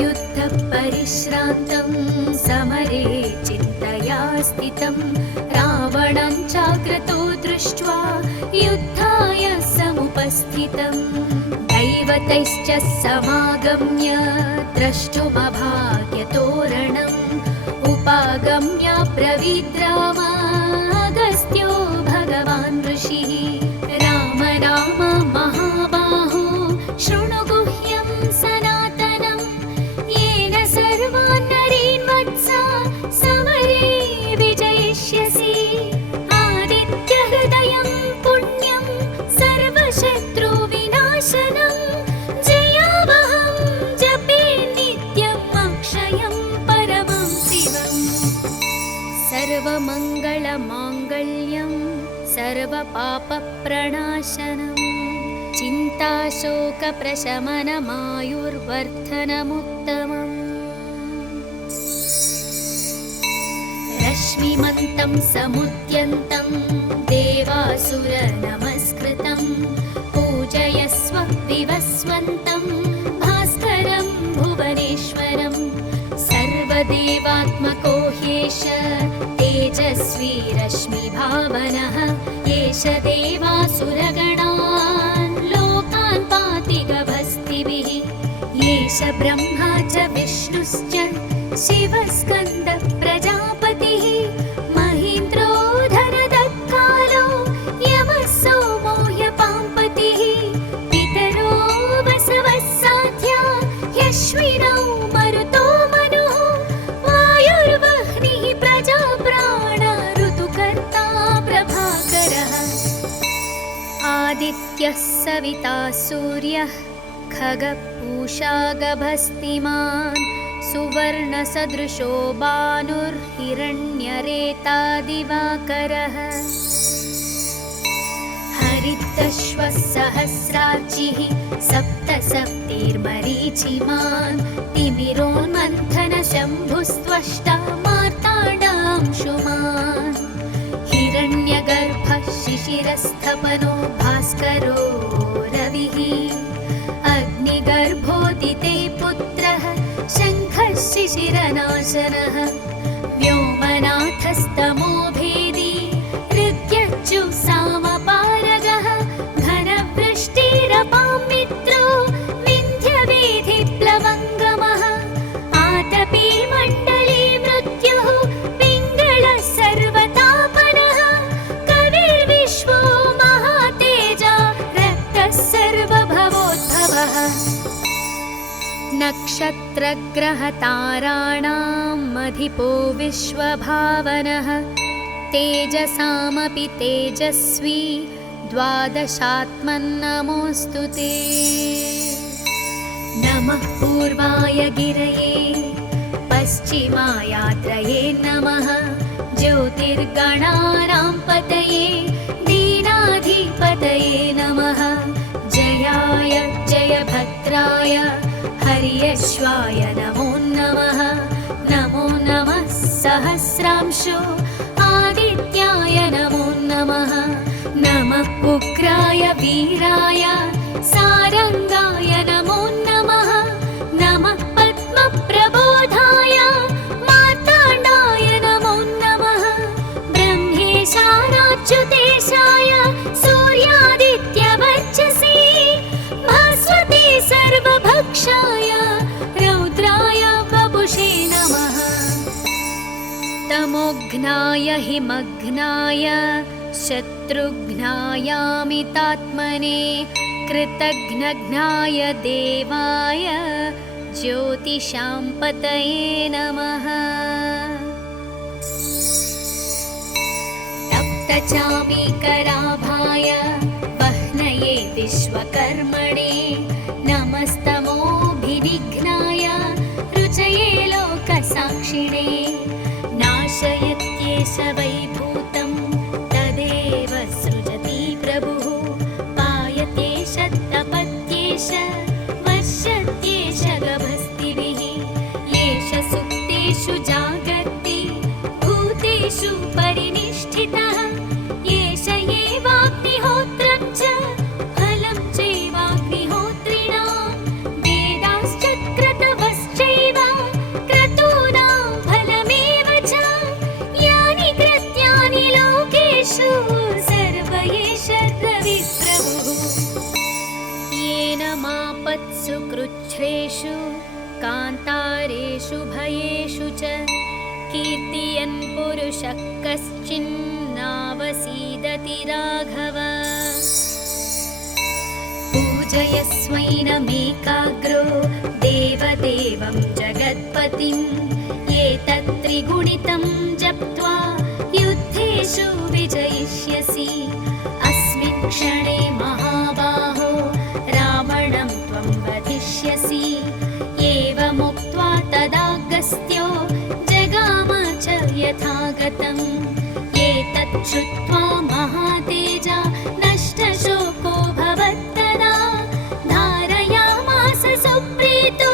युद्धपरिश्रान्तं समरे चिन्तया स्थितं रावणं चाग्रतो दृष्ट्वा युद्धाय समुपस्थितं दैवतैश्च समागम्य द्रष्टुमभाग्यतोरणम् उपागम्य ब्रवीद्राम अगस्त्यो भगवान् ऋषिः राम राम महाबाहो शृणु गुह्यं सनातनं येन सर्वान् नरीन् वत्सा समरे विजयिष्यसि आदित्यहृदयं पुण्यं सर्वशत्रुविनाशनं जयावहं जपे नित्यम् अक्षयं परमं शिवम् सर्वमङ्गलमाङ्गल्यं सर्वपापप्रणाशनम् चिन्ताशोकप्रशमनमायुर्वर्धनमुत्तमम् रश्मिमन्तं समुद्यन्तं देवासुरनमस्कृतं पूजयस्व विवस्वन्तं भास्करं भुवनेश्वरं सर्वदेवात्मको ह्येष तेजस्वी रश्मिभावनः एष देवासुरगणान् लोकान् पाति गभस्तिभिः एष ब्रह्मा च विष्णुश्च शिवस्कन्द प्रजापतिः महीन्द्रो धनदत्कालो यमः सोमो ह्यपाम्पतिः पितरो वसवः साध्या ह्यश्विनौ मरुतो मनुः वायुर्वह्निः प्रजाप्राण ऋतुकर्ता प्रभाकरः आदित्यः सविता सूर्यः खगपूषा गभस्तिमान् सुवर्णसदृशो भानुर्हिरण्यरेता दिवाकरः हरितश्वः सहस्रार्चिः सप्तसप्तिर्मरीचिमान् तिमिरोन्मन्थनशम्भुस्त्वष्टा मार्ताण्डांशुमान् हिरण्यगर्भः शिशिरस्थपनो भास्करो रविः अग्निगर्भोदिते पुत्रः शङ्खः शिशिरनाशनः व्योमनाथस्तमो भेदी ऋग्यजुःसामपारगः घनवृष्टिरपां मित्रो विन्ध्यवेधिप्लवङ्गमः आतपी मण्डली मृत्युः पिङ्गळः सर्वतापनः कविर्विश्वो महातेजा रक्तः सर्वभवोद्भवः नक्षत्रग्रहताराणाम् अधिपो विश्वभावनः तेजसामपि तेजस्वी द्वादशात्मन्नमोऽस्तु ते नमः पूर्वाय गिरये पश्चिमायात्रये नमः ज्योतिर्गणानां पतये दीनाधिपतये नमः जयाय जयभद्राय हर्यश्वाय नमो नमः नमो नमः सहस्रांशो आदित्याय नमो नमः नमः उग्राय वीराय सारंगाय नमो नमः नमः पद्मप्रबोधाय मार्ताण्डाय नमो नमः ब्रह्मेशानाच्युतेशाय सूर्यादित्यवर्चसे भास्वते सर्वभक्षाय रौद्राय वपुषे नमः तमोघ्नाय हिमघ्नाय शत्रुघ्नायामितात्मने कृतघ्नघ्नाय देवाय ज्योतिषां पतये नमः तप्तचामीकराभाय वह्नये विश्वकर्मणे नमस्तमोभिनिघ्नाय रुचये लोकसाक्षिणे नाशयत्येष वैभूतं तदेव सृजति प्रभुः पायत्येष तपत्येष वर्षत्येष गभस्तिभिः येष सुप्तेषु जागर्ति भूतेषु परिनिष्ठितः येष एवाग्निहोत्रं च फलं चैवाग्निहोत्रिणां वेदाश्च क्रतवश्चैव कान्तारेषु भयेषु च कीर्तियन् पुरुषः कश्चिन्नावसीदति राघव पूजयस्वैनमेकाग्रो देवदेवं जगत्पतिम् एतत्त्रिगुणितं जप्त्वा युद्धेषु विजयिष्यसि अस्मिन् क्षणे महाबाहो रावणं त्वं वधिष्यसि एवमुक्त्वा तदागस्त्यो जगाम च यथागतम् एतत् श्रुत्वा महातेजा नष्टशोको भवत्तदा धारयामास सुप्रीतो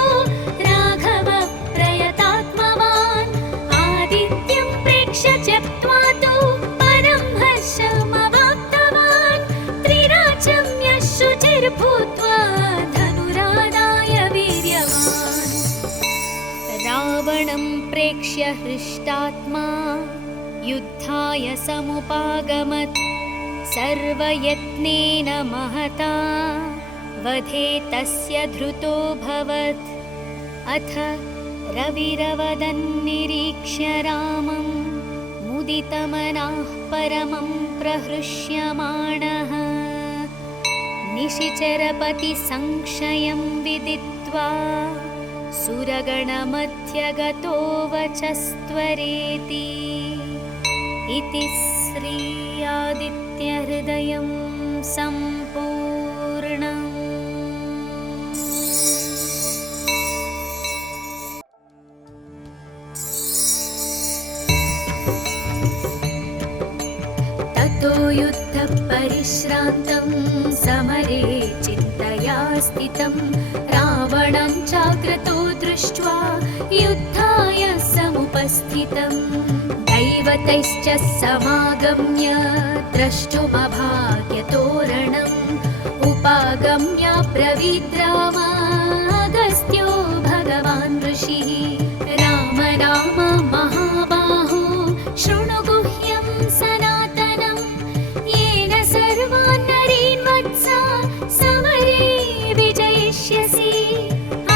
राघव प्रयतात्मवान् आदित्यं प्रेक्ष्य त्यक्त्वा तु परं हर्षमवाप्तवान् त्रिराचम्य शुचिर्भूत्वा धनुरादाय वीर्यवान् रावणं प्रेक्ष्य हृष्टात्मा युद्धाय समुपागमत् सर्वयत्नेन महता वधे तस्य धृतोऽभवत् अथ रविरवदन्निरीक्ष्य रामं मुदितमनाः परमं प्रहृष्यमाणः निशिचरपतिसंशयं विदित्वा सुरगणमध्यगतो वचस्त्वरेति इति श्री आदित्यहृदयं सम्पूर्णम्। ततो युद्धपरिश्रान्तं समरे चिन्तया स्थितं रावणं चाग्रतो दृष्ट्वा युद्धाय समुपस्थितम् दैवतैश्च समागम्य द्रष्टुमभाग्यतोरणम् उपागम्य ब्रवीद्रामागस्त्यो भगवान् ऋषिः राम राम महाबाहो शृणु गुह्यं सनातनं येन सर्वान् नरीन् वत्सा समरे विजयिष्यसि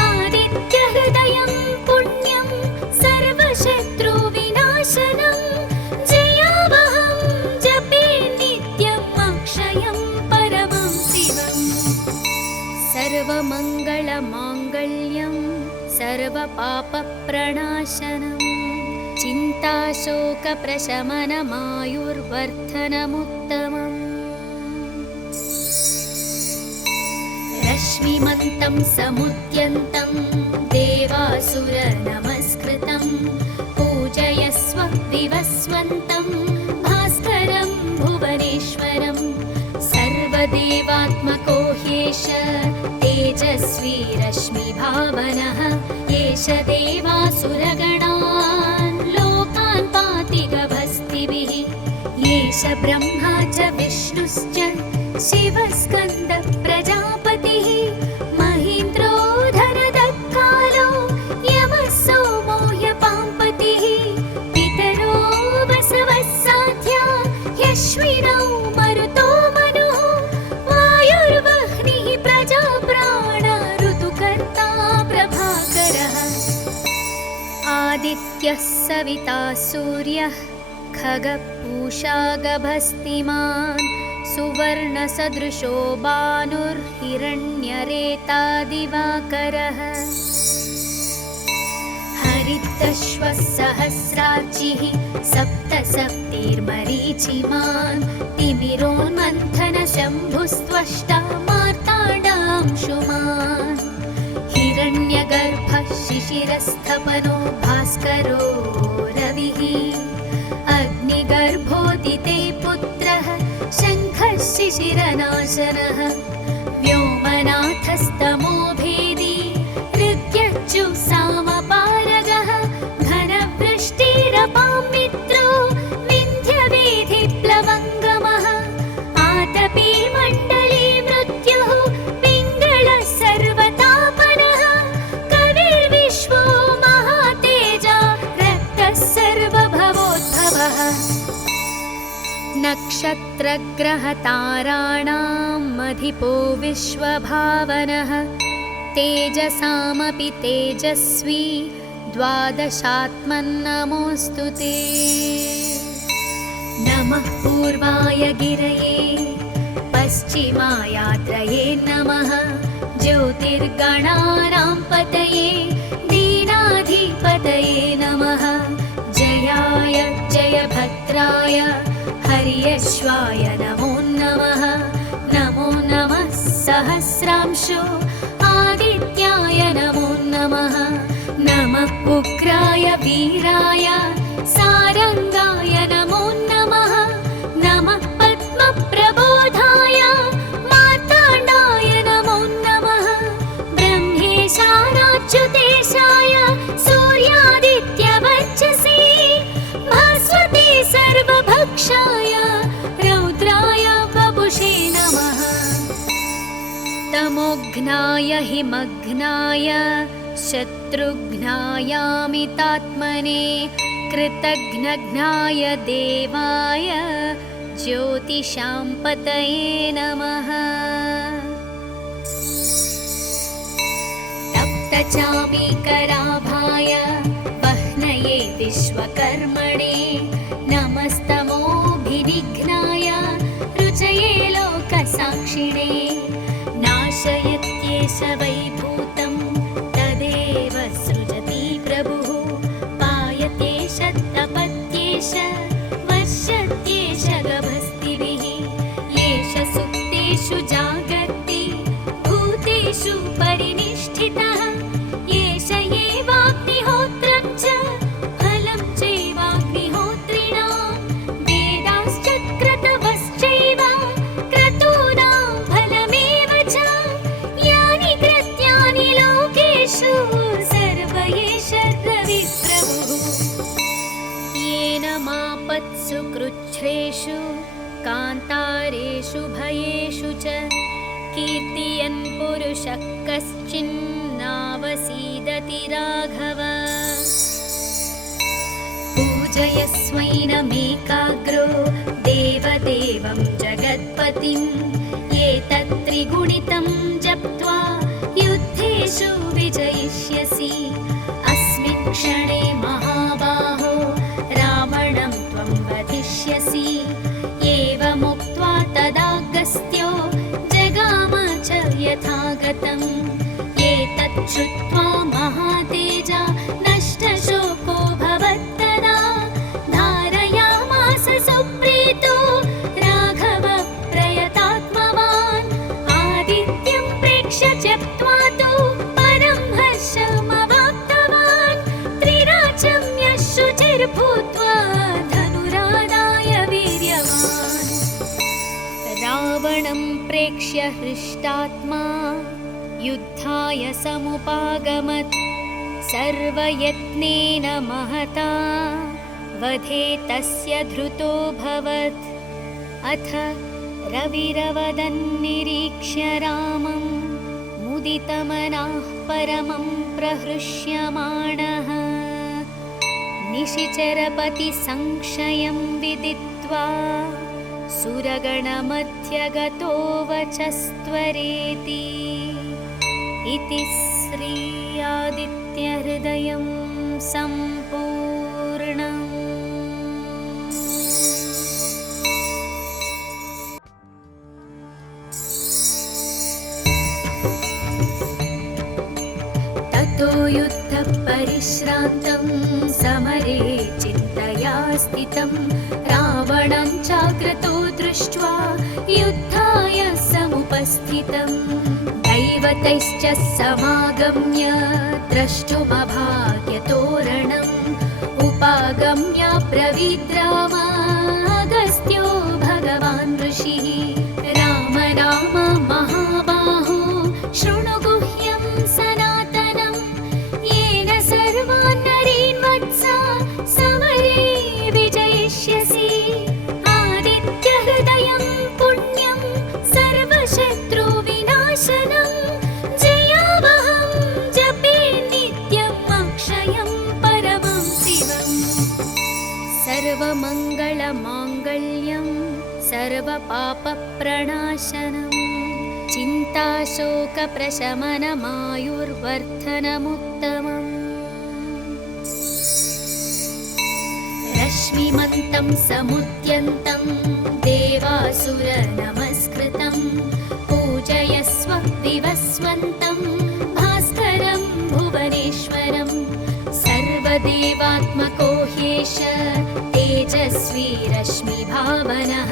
आदित्यहृदयं पुण्यं सर्वशत्रुविनाशनं जयावहं जपे नित्यम् अक्षयं परमं शिवम् सर्वमङ्गलमाङ्गल्यं सर्वपापप्रणाशनं चिन्ताशोकप्रशमनमायुर्वर्धनमुत्तमम् रश्मिमन्तं समुद्यन्तं देवासुरनमस्कृतं पूजयस्व विवस्वन्तं भास्करं भुवनेश्वरं सर्वदेवात्मको ह्येष तेजस्वी रश्मिभावनः एष देवासुरगणान् लोकान् पाति गभस्तिभिः एष ब्रह्मा च विष्णुश्च शिवस्कन्द प्रजापतिः महीन्द्रो धनदत्कालो यमः सोमो ह्यपाम्पतिः पितरो वसवः साध्या ह्यश्विनौ मरुतो मनुः वायुर्वह्निः प्रजाप्राण ऋतुकर्ता प्रभाकरः आदित्यः सविता सूर्यः खगपूषा गभस्तिमान् सुवर्णसदृशो भानुर्हिरण्यरेता दिवाकरः हरितश्वः सहस्रार्चिः सप्तसप्तिर्मरीचिमान् तिमिरोन्मन्थनशम्भुस्त्वष्टा मार्ताण्डांशुमान् हिरण्यगर्भः शिशिरस्थपनो भास्करो रविः अग्निगर्भोदिते पुत्रः शङ्खः शिशिरनाशनः व्योमनाथस्तमो भेदी ऋग्यच्चु सामपारगः घनवृष्टिरपां मित्रो विन्ध्यवेधिप्लवङ्गमः आतपी मण्डली मृत्युः पिङ्गळः सर्वतापनः कविर्विश्वो महातेजा रक्तः सर्वभवोद्भवः नक्षत्रग्रहताराणाम् अधिपो विश्वभावनः तेजसामपि तेजस्वी द्वादशात्मन्नमोऽस्तु ते। नमः पूर्वाय गिरये पश्चिमायात्रये नमः। ज्योतिर्गणानां पतये दीनाधिपतये नमः। जयाय जयभद्राय हर्यश्वाय नमो नमः। नमो नमः सहस्रांशो आदित्याय नमो नमः। नमः उग्राय वीराय सारंगाय नमो नमः। नमः पद्मप्रबोधाय मार्ताण्डाय नमो नमः। ब्रह्मेशानाच्युतेशाय सूर्यादित्यवर्चसे भास्वते सर्वभक्षाय रौद्राय वपुषे नमः। तमोघ्नाय हिमघ्नाय शत्रुघ्नायामितात्मने कृतघ्नघ्नाय देवाय ज्योतिषां पतये नमः। तप्तचामीकराभाय वह्नये विश्वकर्मणे नमस्तमोभिनिघ्नाय रुचये लोकसाक्षिणे। नाशयत्येष वैभूतं तदेव सृजति प्रभुः। पायत्येष तपत्येष वश्यत्येष गभस्तिभिः। येष सुप्तेषु जागर्ति भूतेषु परिनिष्ठितः। येष एवाग्निहोत्रं च फलं चैवाग्निहोत्रिणां। वेदाश्च क्रतवश्चैव क्रतूनां फलमेव च। यानि कृत्यानि लोकेषु सर्व एष रविप्रभुः। येन मापत्सु कृच्छ्रेषु कान्तारेषु भयेषु च कीर्तयन् पुरुषः कश्चिन्नावसीदति राघव। पूजयस्वैनमेकाग्रो देवदेवं जगत्पतिम्। एतत्त्रिगुणितं जप्त्वा युद्धेषु विजयिष्यसि। अस्मिन् क्षणे महाबाहो रावणं त्वं वधिष्यसि। एवमुक्त्वा तदागस्त्यो जगाम च यथागतम्। एतत् श्रुत्वा महातेजा नष्टशोको भवत्तदा। धारयामास सुप्रीतो राघव प्रयतात्मवान्। आदित्यं प्रेक्ष्य त्यक्त्वा तु परं हर्षमवाप्तवान्। त्रिराचम्य शुचिर्भूत्वा धनुरादाय वीर्यवान्। रावणं प्रेक्ष्य हृष्टात्मा युद्धाय समुपागमत्। सर्वयत्नेन महता वधे तस्य धृतोऽभवत्। अथ रविरवदन्निरीक्ष्य रामं मुदितमनाः परमं प्रहृष्यमाणः। निशिचरपतिसंशयं विदित्वा सुरगणमध्यगतो वचस्त्वरेति। इति श्री आदित्यहृदयं सम्पूर्णम्। ततो युद्धपरिश्रान्तं समरे चिन्तया स्थितं। रावणं चाग्रतो दृष्ट्वा युद्धाय समुपस्थितम्। दैवतैश्च समागम्य द्रष्टुमभाग्यतोरणम्। उपागम्य ब्रवीद्राम अगस्त्यो भगवान् ऋषिः। राम राम महाबाहो शृणु गुह्यं सनातनं। येन सर्वान् नरीन् वत्सा समरे विजयिष्यसि। आदित्यहृदयं पुण्यं सर्वशत्रुविनाशनं। जयावहं जपे नित्यम् अक्षयं परमं शिवम्। सर्वमङ्गलमाङ्गल्यं सर्वपापप्रणाशनं चिन्ताशोकप्रशमनमायुर्वर्धनमुत्तमम् रश्मिमन्तं समुद्यन्तं देवासुरनमस्कृतं पूजयस्व विवस्वन्तं भास्करं भुवनेश्वरं सर्वदेवात्मको ह्येष तेजस्वी रश्मिभावनः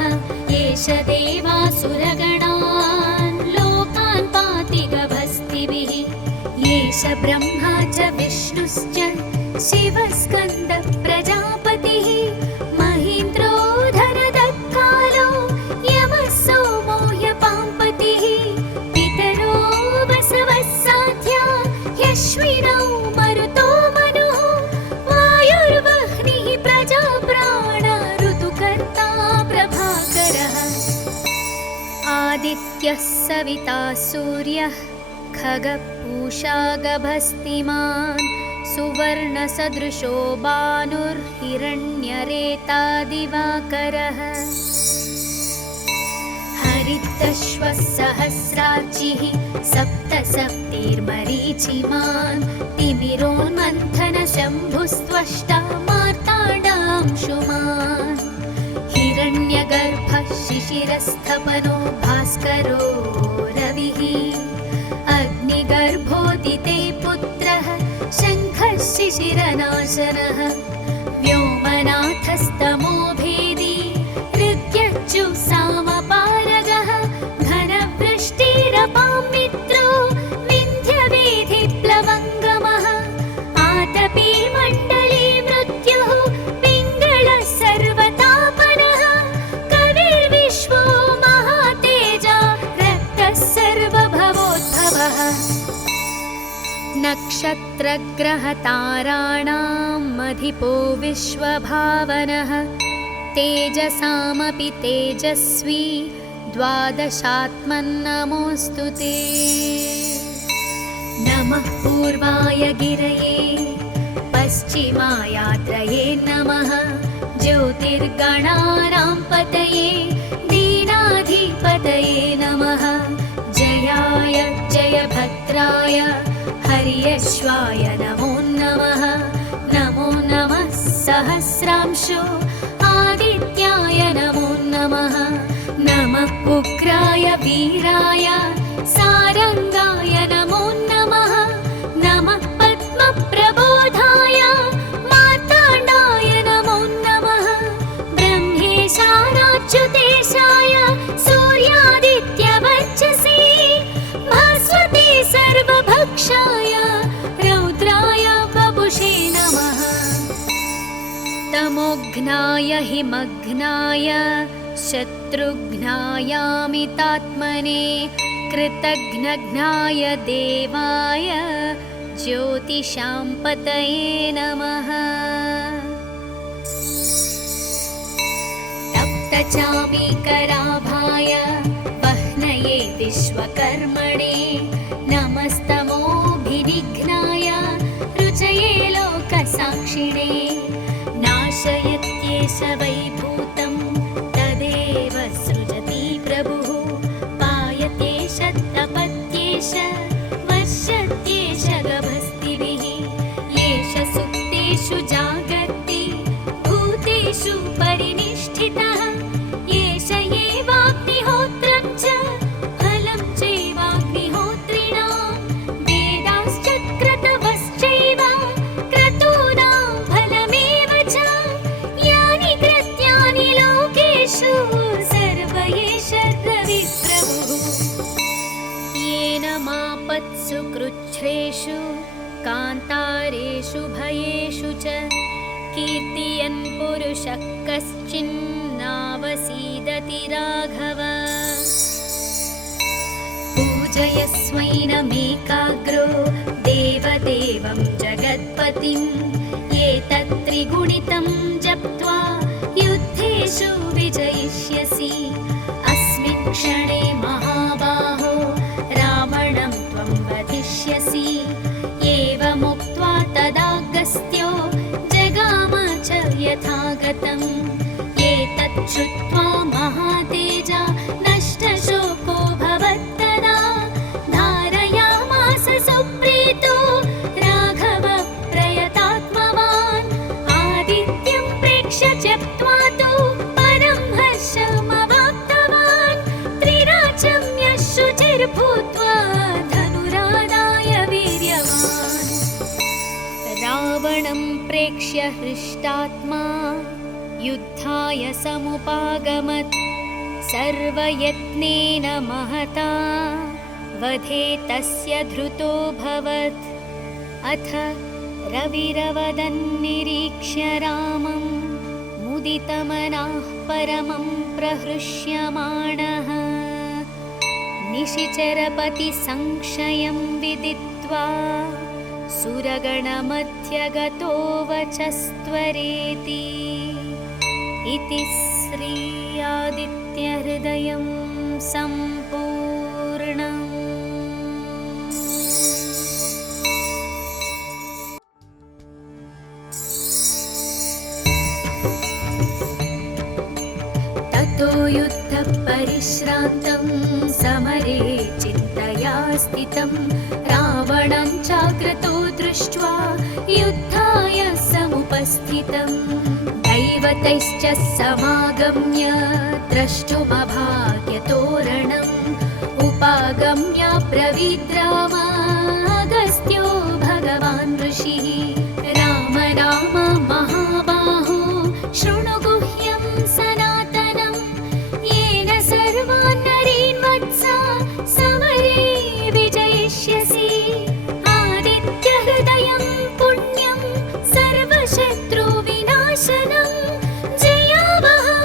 एष देवासुरगणान् लोकान् पाति गभस्तिभिः एष ब्रह्मा च विष्णुश्च शिवस्कन्द प्रजापतिः महीन्द्रो धनदत्कालो यमः सोमो ह्यपाम्पतिः पितरो वसवः साध्या ह्यश्विनौ मरुतो मनुः वायुर्वह्निः प्रजाप्राण ऋतुकर्ता प्रभाकरः आदित्यः सविता सूर्यः खगपूषा गभस्तिमान् सुवर्णसदृशो भानुर्हिरण्यरेता दिवाकरः हरितश्वः सहस्रार्चिः सप्तसप्तिर्मरीचिमान् तिमिरोन्मन्थनशम्भुस्त्वष्टा मार्ताण्डांशुमान् हिरण्यगर्भः शिशिरस्थपनो भास्करो रविः अग्निगर्भोदिते पुत्रः शङ्खः शिशिरनाशनः व्योमनाथस्तमो भेदी ऋग्यच्युसामपारगः घनवृष्टिरपां मित्रो विन्ध्यवेधिप्लवङ्गमः आतपी मण्डली मृत्युः पिङ्गळः सर्वतापनः कविर्विश्वो महातेजा रक्तः सर्वभवोद्भवः नक्षत्रग्रहताराणाम् अधिपो विश्वभावनः तेजसामपि तेजस्वी द्वादशात्मन्नमोऽस्तु ते नमः पूर्वाय गिरये पश्चिमायात्रये नमः ज्योतिर्गणानां पतये दीनाधिपतये नमः जयाय जयभद्राय हर्यश्वाय नमो नमः नमो नमः सहस्रांशो आदित्याय नमो नमः नमः उग्राय वीराय सारंगाय नमो नमः नमः पद्मप्रबोधाय मार्ताण्डाय नमो नमः ब्रह्मेशानाच्युतेशाय सूर्यादित्यवर्चसे भास्वते सर्वभक्षाय रौद्राय वपुषे नमः तमोघ्नाय हिमघ्नाय शत्रुघ्नायामितात्मने कृतघ्नघ्नाय देवाय ज्योतिषां पतये नमः तप्तचामीकराभाय वह्नये विश्वकर्मणे नमस्तमोभिनिघ्नाय रुचये लोकसाक्षिणे नाशयत्येष वैभूतं तदेव सृजति प्रभुः पायत्येष तपत्येष वर्षत्येष गभस्तिभिः येष सुप्तेषु जागर्ति भूतेषु परिनिष्ठितः येष एवाग्निहोत्रं च फलं चैवाग्निहोत्रिणां वेदाश्च क्रतवश्चैव क्रतूनां फलमेव च यानि कृत्यानि लोकेषु सर्व एष रविप्रभुः येन मापत्सु कृच्छ्रेषु कान्तारेषु भयेषु च कीर्तयन् पुरुषः कश्चिन्नावसीदति राघव पूजयस्वैनमेकाग्रो देवदेवं जगत्पतिं एतत्त्रिगुणितं जप्त्वा युद्धेषु विजयिष्यसि अस्मिन् क्षणे महाबाहो रावणं त्वं वधिष्यसि एवमुक्त्वा तदागस्त्यो जगाम च यथागतम् एतत् श्रुत्वा महातेजा नष्टशोको भवत्तदा भूत्वा धनुरादाय वीर्यवान्। रावणं प्रेक्ष्य हृष्टात्मा युद्धाय समुपागमत्। सर्वयत्नेन महता वधे तस्य धृतोऽभवत्। अथ रविरवदन्निरीक्ष्य रामं मुदितमनाः परमं प्रहृष्यमाणः। निशिचरपतिसंशयं विदित्वा सुरगणमध्यगतो वचस्त्वरेति। इति श्री आदित्यहृदयं सम्पूर्णम्। ततो युद्धपरिश्रान्तं समरे चिन्तया स्थितं रावणं चाग्रतो दृष्ट्वा युद्धाय समुपस्थितम्। दैवतैश्च समागम्य द्रष्टुमभाग्यतोरणम्। उपागम्य ब्रवीद् राम अगस्त्यो भगवान् ऋषिः। राम राम महाबाहो शृणु गुह्यं सनातनं। येन सर्वान् नरीन् वत्सा समरे विजयिष्यसि। आदित्यहृदयं पुण्यं सर्वशत्रुविनाशनं। जयावहं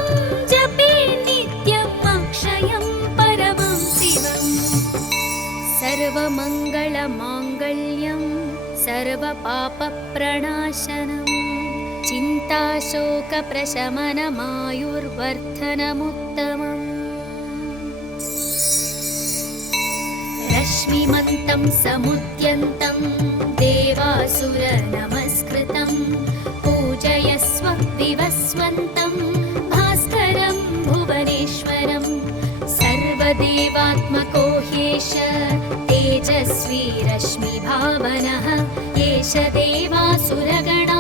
जपे नित्यम् अक्षयं परमं शिवम्। सर्वमङ्गलमाङ्गल्यं सर्वपापप्रणाशनम्। चिन्ताशोकप्रशमनमायुर्वर्धनमुत्तमम्। रश्मिमन्तं समुद्यन्तं देवासुरनमस्कृतं। पूजयस्व विवस्वन्तं भास्करं भुवनेश्वरं। सर्वदेवात्मको ह्येष तेजस्वी रश्मिभावनः। एष देवासुरगणान्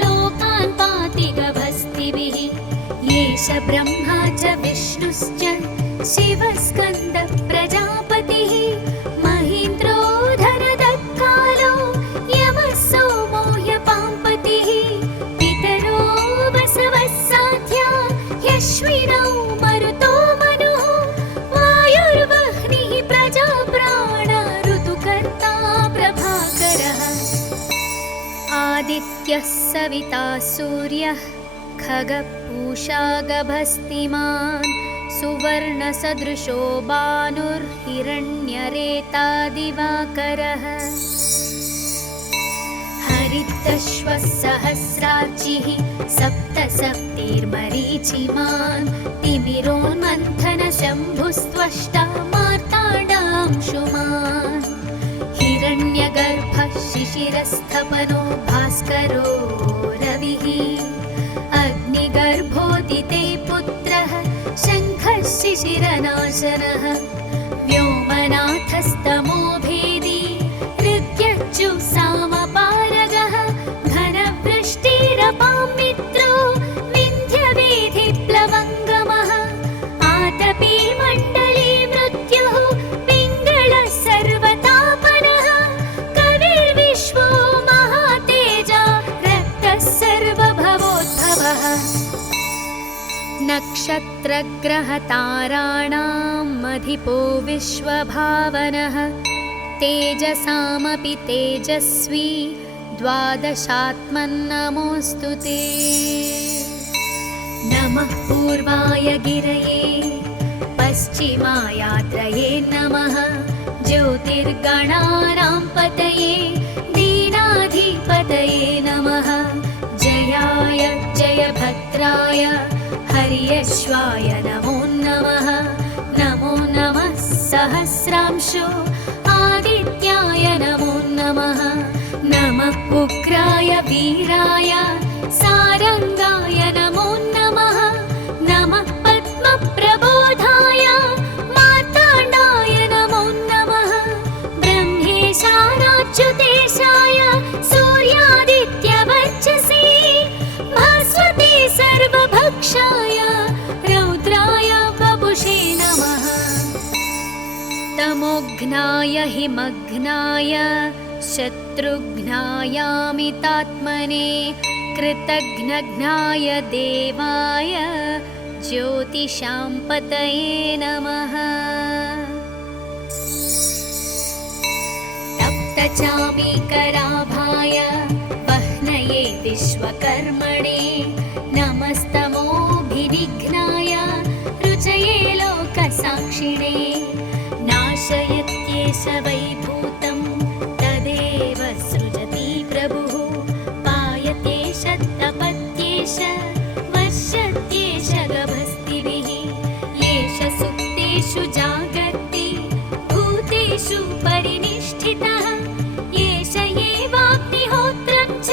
लोकान् पाति गभस्तिभिः। एष ब्रह्मा च विष्णुश्च शिवस्कन्दः प्रजापतिः। महीन्द्रो धनदत्कालो यमः सोमो ह्यपाम्पतिः। पितरो वसवः साध्या ह्यश्विनौ मरुतो मनुः। वायुर्वह्निः प्रजाप्राण ऋतुकर्ता प्रभाकरः। आदित्यः सविता सूर्यः खगपूषा गभस्तिमान्। सुवर्णसदृशो भानुर्हिरण्यरेता दिवाकरः। हरितश्वः सहस्रार्चिः सप्तसप्तिर्मरीचिमान्। तिमिरोन्मन्थनशम्भुस्त्वष्टा मार्ताण्डांशुमान्। हिरण्यगर्भः शिशिरस्थपनो भास्करो रविः। अग्निगर्भोदिते पुत्रः शङ्खः शिशिरनाशनः। व्योमनाथस्तमो भेदी ऋग्यजुःसामपारगः। घनवृष्टिरपां मित्रो विन्ध्यवेधिप्लवङ्गमः। आतपी मण्डली मृत्युः पिङ्गळः सर्वतापनः। कविर्विश्वो महातेजा रक्तः सर्वभवोद्भवः। नक्षत्रग्रहताराणाम् अधिपो विश्वभावनः। तेजसामपि तेजस्वी द्वादशात्मन्नमोऽस्तु ते। नमः पूर्वाय गिरये पश्चिमायात्रये नमः। ज्योतिर्गणानां पतये दीनाधिपतये नमः। जयाय जयभद्राय हर्यश्वाय नमो नमः। नमो नमः सहस्रांशो आदित्याय नमो नमः। नमः उग्राय वीराय सारङ्गाय नमो नमः। नमः पद्मप्रबोधाय मार्ताण्डाय नमो नमः। ब्रह्मेशानाच्युतेशाय सूर्यादित्यवर्चसे भास्वते सर्वभक्षाय रौद्राय वपुषे नमः। तमोघ्नाय हिमघ्नाय शत्रुघ्नायामितात्मने कृतघ्नघ्नाय देवाय ज्योतिषां पतये नमः। तप्तचामीकराभाय वह्नये विश्वकर्मणे नमस्तमोभिनिघ्नाय रुचये लोकसाक्षिणे नाशयत्येष वैभूतं तदेव सृजति प्रभुः पायत्येष तपत्येष वर्षत्येष गभस्तिभिः येष सुप्तेषु जागर्ति भूतेषु परिनिष्ठितः येष एवाग्निहोत्रं च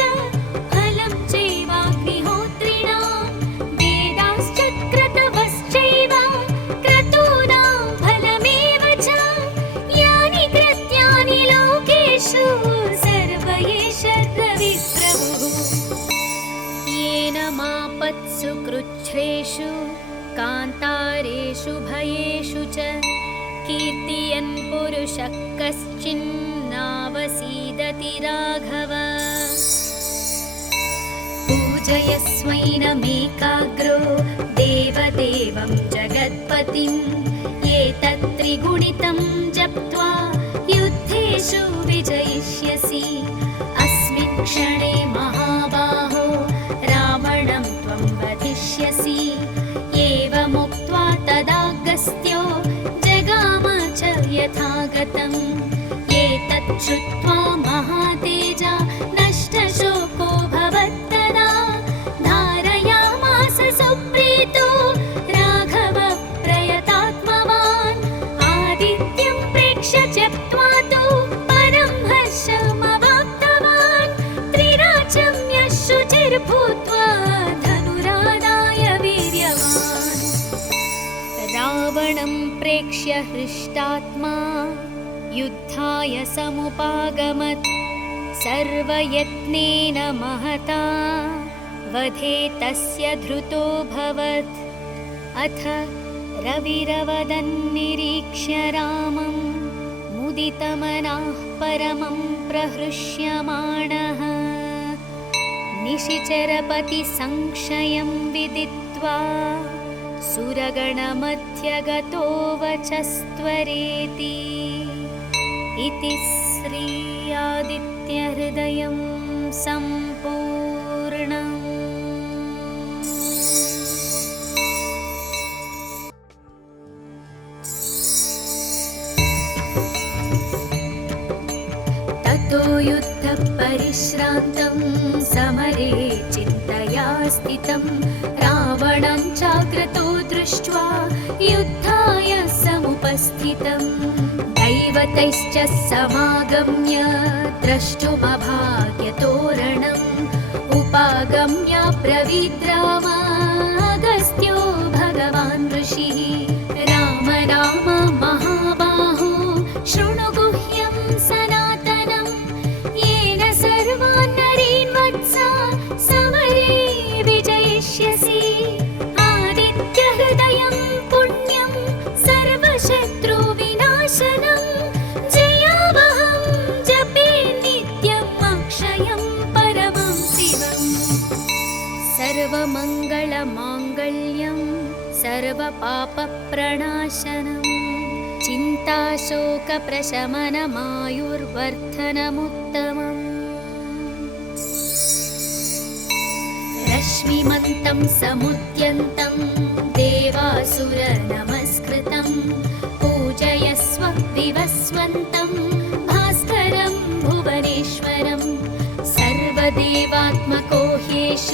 फलं चैवाग्निहोत्रिणां वेदाश्च क्रतवश्चैव क्रतूनां फलमेव च यानि कृत्यानि लोकेषु सर्व एष रविप्रभुः येन मापत्सु कृच्छ्रेषु कान्तारेषु भयेषु च कीर्तयन् पुरुषः कश्चिन्नावसीदति राघव पूजयस्वैनमेकाग्रो देवदेवं जगत्पतिं एतत्त्रिगुणितं जप्त्वा युद्धेषु विजयिष्यसि अस्मिन् क्षणे महाबाहो रावणं त्वं वधिष्यसि एवमुक्त्वा तदागस्त्यो जगाम च यथागतम् एतत् श्रुत्वा महातेजा नष्टशोको भवत्तदा धारयामास सुप्रीतो राघव प्रयतात्मवान् आदित्यं प्रेक्ष्य त्यक्त्वा तु परं हर्षमवाप्तवान् त्रिराचम्य शुचिर्भूत्वा धनुरादाय वीर्यवान् रावणं प्रेक्ष्य हृष्टात्मा युद्धाय समुपागमत् सर्वयत्नेन महता वधे तस्य धृतोऽभवत् अथ रविरवदन्निरीक्ष्य रामं मुदितमनः परमं प्रहृष्यमाणः निशिचरपतिसंशयं विदित्वा सुरगणमध्यगतो वचस्त्वरेति इति श्री आदित्यहृदयं सम्पूर्णम्। ततो युद्धपरिश्रान्तं समरे चिन्तया स्थितं रावणं चाक्रतो दृष्ट्वा युद्धाय समुपस्थितम् दैवतैश्च समागम्य द्रष्टुमभाग्यतोरणम् उपागम्य ब्रवीद्रामागस्त्यो भगवान् ऋषिः राम राम महाबाहो शृणु गुह्यं सनातनं येन सर्वान् नरीन् वत्सा समरे विजयिष्यसि आदित्यहृदयं पुण्यं सर्वशत्रुविनाशनं जयावहं जपे नित्यम् अक्षयं परमं शिवम् सर्वमङ्गलमाङ्गल्यं सर्वपापप्रणाशनं चिन्ताशोकप्रशमनमायुर्वर्धनमुत्तमम् रश्मिमन्तं समुद्यन्तं देवासुरनमस्कृतं पूजयस्व विवस्वन्तं भास्करं भुवनेश्वरं सर्वदेवात्मको ह्येष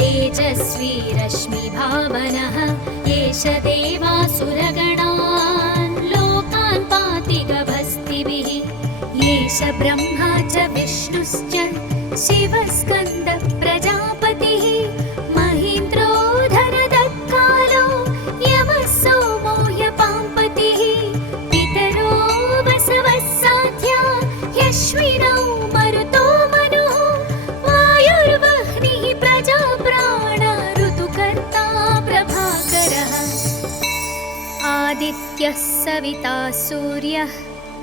तेजस्वी रश्मिभावनः एष देवासुरगणान् लोकान् पाति गभस्तिभिः एष ब्रह्मा च विष्णुश्च शिवस्कन्द प्रजापतिः महीन्द्रो धनदत्कालो यमः सोमो ह्यपाम्पतिः पितरो वसवः साध्या ह्यश्विनौ मरुतो मनुः वायुर्वह्निः प्रजाप्राण ऋतुकर्ता प्रभाकरः आदित्य आदित्यः सविता सूर्यः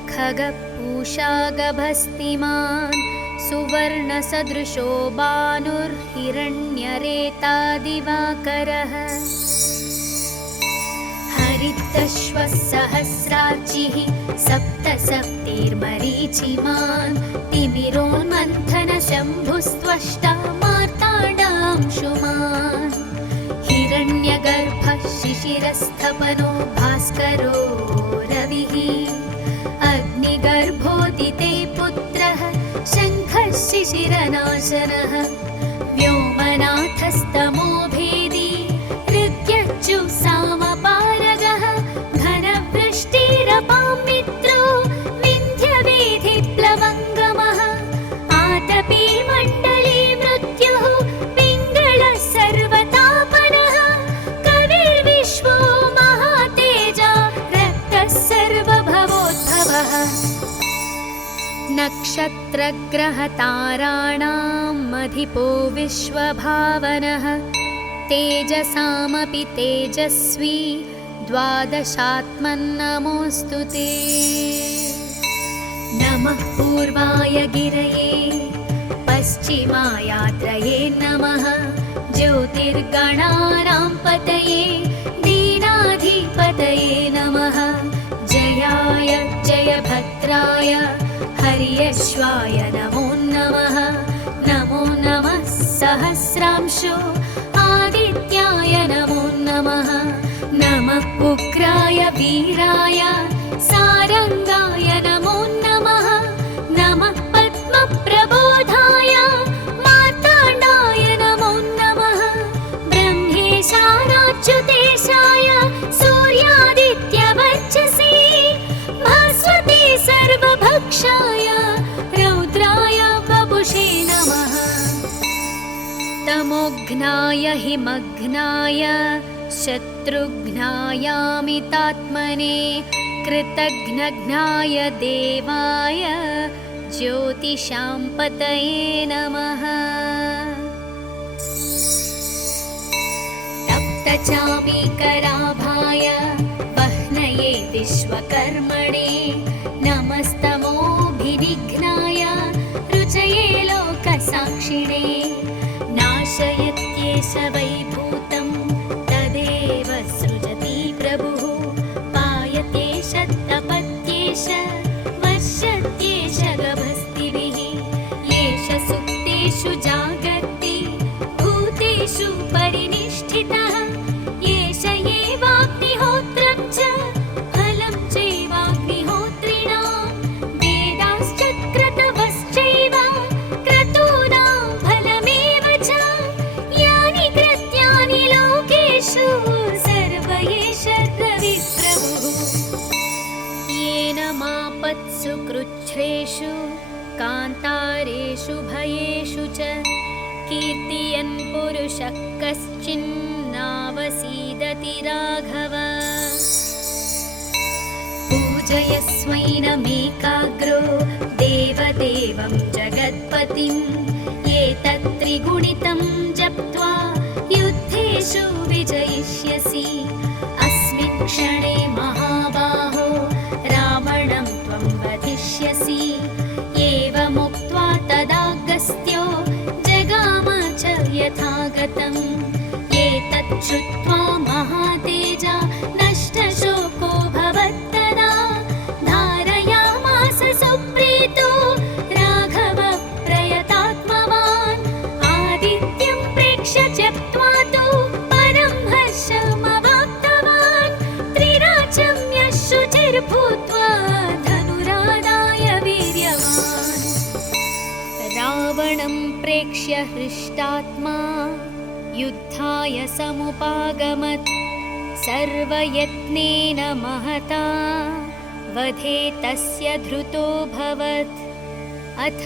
खगपूषा गभस्तिमान् सुवर्णसदृशो भानुर्हिरण्यरेता दिवाकरः हरितश्वः सहस्रार्चिः सप्तसप्तिर्मरीचिमान् तिमिरोन्मन्थनशम्भुस्त्वष्टा मार्ताण्डांशुमान् हिरण्यगर्भः शिशिरस्थपनो भास्करो रविः अग्निगर्भोदिते पुत्रः शङ्खः शिशिरनाशनः व्योमनाथस्तमो भेदी ऋग्यज्जुः सामपारगः घनवृष्टिरपां मित्रो विन्ध्यवेधिप्लवङ्गमः आतपी मण्डली मृत्युः पिङ्गलः सर्वतापनः कविर्विश्वो महातेजा रक्तः सर्वभवोद्भवः नक्षत्रग्रहताराणाम् अधिपो विश्वभावनः तेजसामपि तेजस्वी द्वादशात्मन्नमोऽस्तु ते नमः पूर्वाय गिरये पश्चिमायात्रये नमः ज्योतिर्गणानां पतये दीनाधिपतये नमः जयाय जयभद्राय हर्यश्वाय नमो नमः नमो नमः सहस्रांशो आदित्याय नमो नमः नमः उग्राय वीराय सारंगाय नमो नमः नमः पद्मप्रबोधाय मार्ताण्डाय नमो नमः ब्रह्मेशानाच्युतेशाय सूर्यादित्यवर्चसे भास्वते सर्वभक्षाय रौद्राय वपुषे नमः तमोघ्नाय हिमघ्नाय शत्रुघ्नायामितात्मने कृतघ्नघ्नाय देवाय ज्योतिषां पतये नमः तप्तचामीकराभाय वह्नये विश्वकर्मणे नमस्तमोभिनिघ्नाय रुचये लोकसाक्षिणे नाशयत्येष वैभूतं तदेव सृजति प्रभुः पायतेष तपत्येष वर्षत्येष गभस्तिभिः येष सुप्तेषु जागर्ति भूतेषु परिनिष्ठितः येष एवाग्निहोत्रं च फलं चैवाग्निहोत्रिणां वेदाश्च क्रतवश्चैव क्रतूनां फलमेव च यानि कृत्यानि लोकेषु सर्व एष रविप्रभुः येन मापत्सु कृच्छ्रेषु कान्तारेषु भयेषु च कीर्तयन् पुरुषः कश्चिन्नावसीदति राघव पूजयस्वैनमेकाग्रो देवदेवं जगत्पतिम् एतत्त्रिगुणितं जप्त्वा युद्धेषु विजयिष्यसि अस्मिन् क्षणे महाबाहो रावणं त्वं वधिष्यसि एवमुक्त्वा तदागस्त्यो जगाम च यथागतम् एतत् श्रुत्वा महातेजा नष्टशोको भवत्तदा धारयामास सुप्रीतो राघव प्रयतात्मवान् आदित्यं प्रेक्ष्य त्यक्त्वा तु परं हर्षमवाप्तवान् त्रिराचम्य शुचिर्भूत्वा धनुरादाय वीर्यवान् रावणं प्रेक्ष्य हृष्टात्मा युद्धाय समुपागमत् सर्वयत्नेन महता वधे तस्य धृतोऽभवत् अथ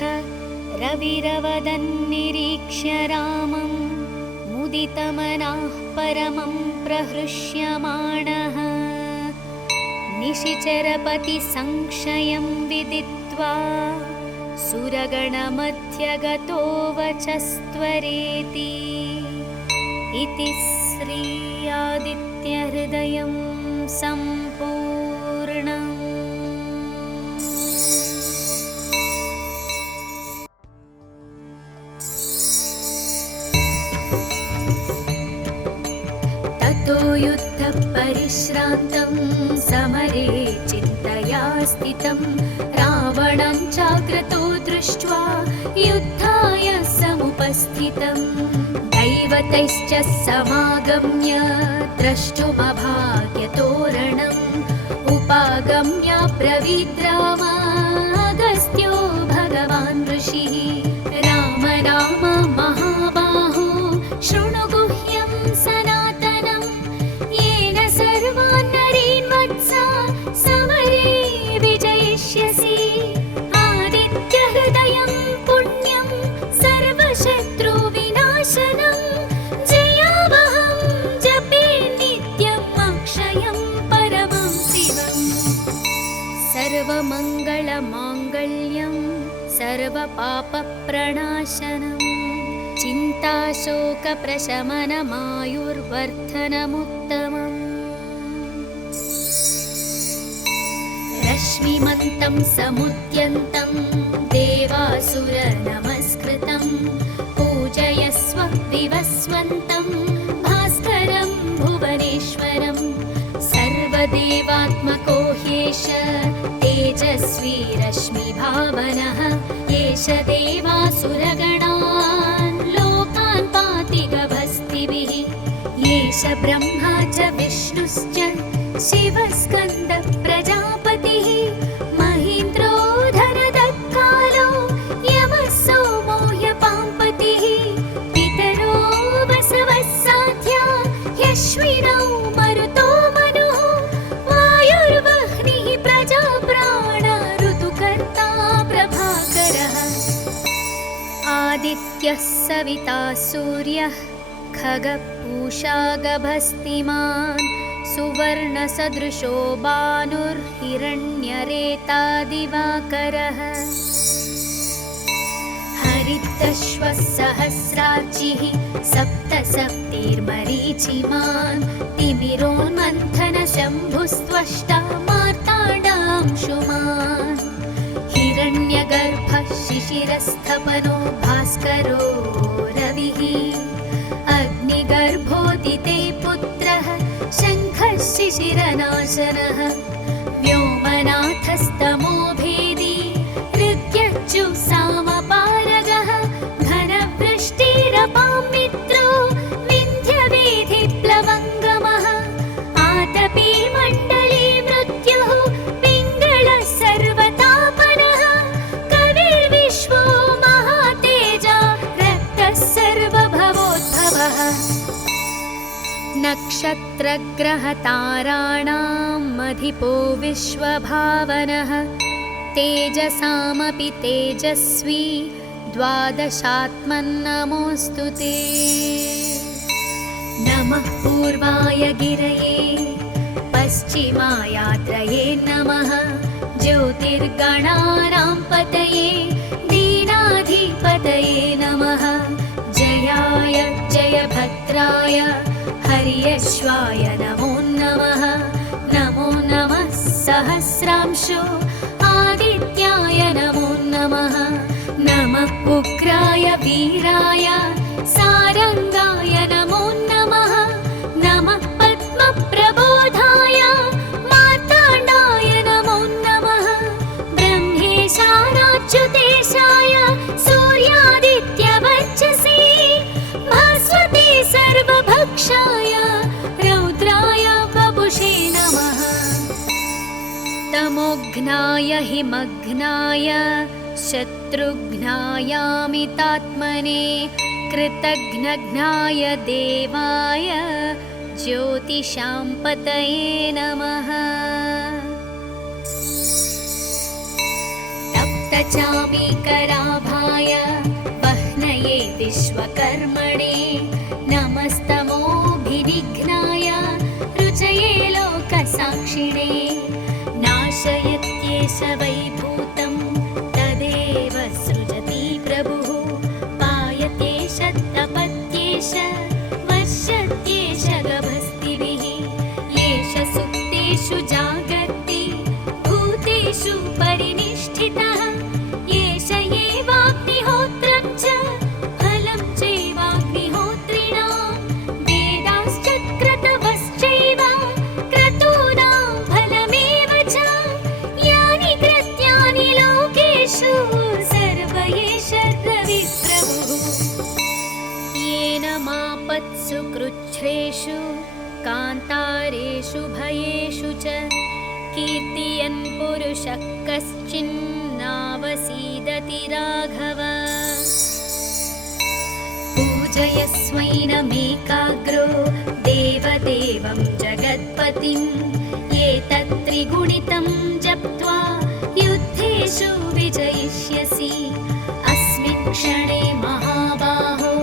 रविरवदन्निरीक्ष्य रामं मुदितमनः परमं प्रहृष्यमाणः निशिचरपतिसंशयं विदित्वा सुरगणमध्यगतो वचस्त्वरेति इति श्री आदित्यहृदयं सम्पूर्णम्। परिश्रान्तं समरे चिन्तया स्थितं रावणं चाग्रतो दृष्ट्वा युद्धाय समुपस्थितं दैवतैश्च समागम्य द्रष्टुमभाग्यतोरणम् उपागम्य ब्रवीद्राम अगस्त्यो भगवान् ऋषिः राम राम महाबाहो शृणु गुह्यं सनातनं येन सर्वान् नरीन् वत्सा समरे विजयिष्यसि आदित्यहृदयं पुण्यं सर्वशत्रुविनाशनं जयावहं जपे नित्यम् अक्षयं परमं शिवम् सर्वमङ्गलमाङ्गल्यं सर्वपापप्रणाशनं चिन्ताशोकप्रशमनमायुर्वर्धनमुत्तमम् रश्मिमन्तं समुद्यन्तं देवासुरनमस्कृतं पूजयस्व विवस्वन्तं भास्करं भुवनेश्वरं सर्वदेवात्मको ह्येष तेजस्वी रश्मिभावनः एष देवासुरगणान् लोकान् पाति गभस्तिभिः एष ब्रह्मा च विष्णुश्च शिवस्कन्द प्रजापतिः महीन्द्रो धनदत्कालो यमः सोमो ह्यपाम्पतिः पितरो वसवः साध्या ह्यश्विनौ मरुतो मनुः वायुर्वह्निः प्रजाप्राण ऋतुकर्ता प्रभाकरः आदित्यः सविता सूर्यः खगपूषा गभस्तिमान् सुवर्णसदृशो भानुर्हिरण्यरेता दिवाकरः हरितश्वः सहस्रार्चिः सप्तसप्तिर्मरीचिमान् तिमिरोन्मन्थनशम्भुस्त्वष्टा मार्ताण्डांशुमान् हिरण्यगर्भः शिशिरस्थपनो भास्करो रविः अग्निगर्भोदिते पुत्रः शङ्खः शिशिरनाशनः व्योमनाथस्तमो भेदी ऋग्यजुःसामपारगः घनवृष्टिरपां मित्रो विन्ध्यवेधिप्लवङ्गमः आतपी मण्डली मृत्युः पिङ्गळः सर्वतापनः कविर्विश्वो महातेजा रक्तः सर्वभवोद्भवः नक्षत्रग्रहताराणाम् अधिपो विश्वभावनः तेजसामपि तेजस्वी द्वादशात्मन्नमोऽस्तु ते नमः पूर्वाय गिरये पश्चिमायात्रये नमः ज्योतिर्गणानां पतये दीनाधिपतये नमः जयाय जयभद्राय हर्यश्वाय नमो नमः नमो नमः सहस्रांशो आदित्याय नमो नमः नमः उग्राय वीराय सारङ्गाय नमो नमः नमः पद्मप्रबोधाय मार्ताण्डाय नमो नमः ब्रह्मेशानाच्युतेशाय सूर्यादित्यवर्चसे भास्वते सर्वभक्षाय रौद्राय वपुषे नमः तमोघ्नाय हिमघ्नाय शत्रुघ्नायामितात्मने कृतघ्नघ्नाय देवाय ज्योतिषां पतये नमः तप्तचामीकराभाय वह्नये विश्वकर्मणे नमस्तमोभिनिघ्नाय रुचये लोकसाक्षिणे नाशयत्येष वैभूतं तदेव सृजति प्रभुः पायत्येष तपत्येष वर्षत्येष गभस्तिभिः येष सुप्तेषु जागर्ति भूतेषु परिनिष्ठितः येष एवाग्निहोत्रं च फलं चैवाग्निहोत्रिणां वेदाश्च क्रतवश्चैव शुभयेषु च कीर्तियन् पुरुषः कश्चिन्नावसीदति राघव पूजयस्वैनमेकाग्रो देवदेवं जगत्पतिम् एतत्त्रिगुणितं जप्त्वा युद्धेषु विजयिष्यसि अस्मिन् क्षणे महाबाहो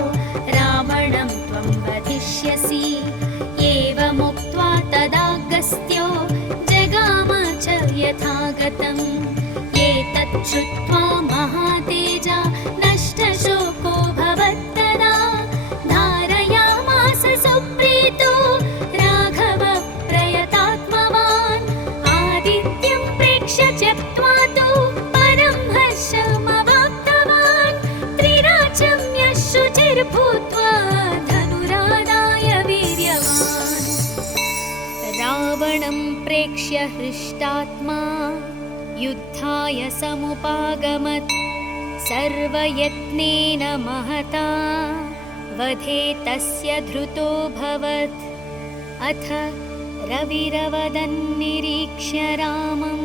रावणं त्वं वधिष्यसि एवमुक्त्वा तदागस्त्यो जगाम च यथागतम् एतत् श्रुत्वा महातेजा नष्टशोको भवत्तदा धारयामास सुप्रीतो राघव प्रयतात्मवान् आदित्यं प्रेक्ष्य त्यक्त्वा तु परं हर्षमवाप्तवान् त्रिराचम्य शुचिर्भूत्वा धनुरादाय वीर्यवान् रावणं प्रेक्ष्य हृष्टात्मा युद्धाय समुपागमत् सर्वयत्नेन महता वधे तस्य धृतोऽभवत् अथ रविरवदन्निरीक्ष्य रामं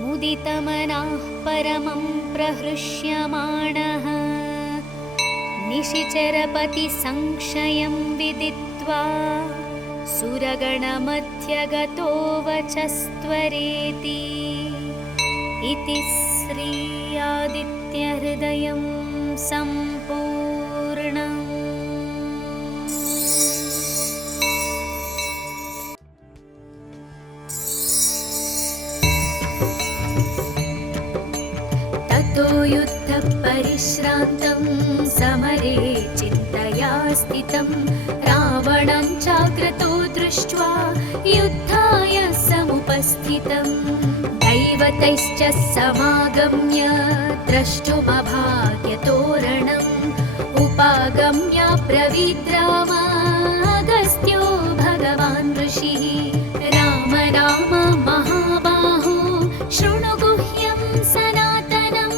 मुदितमनाः परमं प्रहृष्यमाणः निशिचरपतिसंशयं विदित्वा सुरगणमध्यगतो वचस्त्वरेति इति श्री आदित्यहृदयं सम्पूर्णम्। ततो युद्धपरिश्रान्तं समरे चिन्तया स्थितं रावणं चाग्रतो दृष्ट्वा युद्धाय समुपस्थितम् दैवतैश्च समागम्य द्रष्टुमभाग्यतोरणम् उपागम्य ब्रवीद्रामागस्त्यो भगवान् ऋषिः राम राम महाबाहो शृणु गुह्यं सनातनं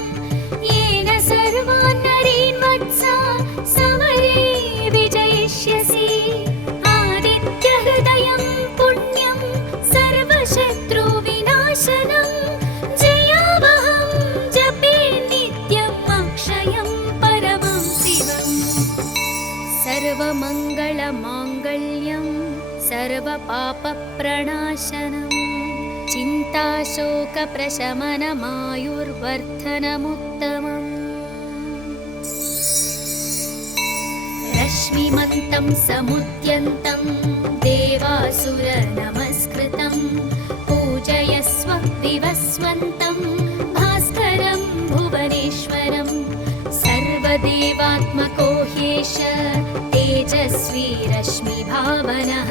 येन सर्वान् नरीन् वत्सा समरे विजयिष्यसि आदित्यहृदयं पुण्यं सर्वशत्रुविनाशनं जयावहं जपे नित्यम् अक्षयं परमं शिवम् सर्वमङ्गलमाङ्गल्यं सर्वपापप्रणाशनं चिन्ताशोकप्रशमनमायुर्वर्धनमुत्तमम् रश्मिमन्तं समुद्यन्तं देवासुरनमस्कृतं पूजयस्व विवस्वन्तं भास्करं भुवनेश्वरं सर्वदेवात्मको ह्येष तेजस्वी रश्मिभावनः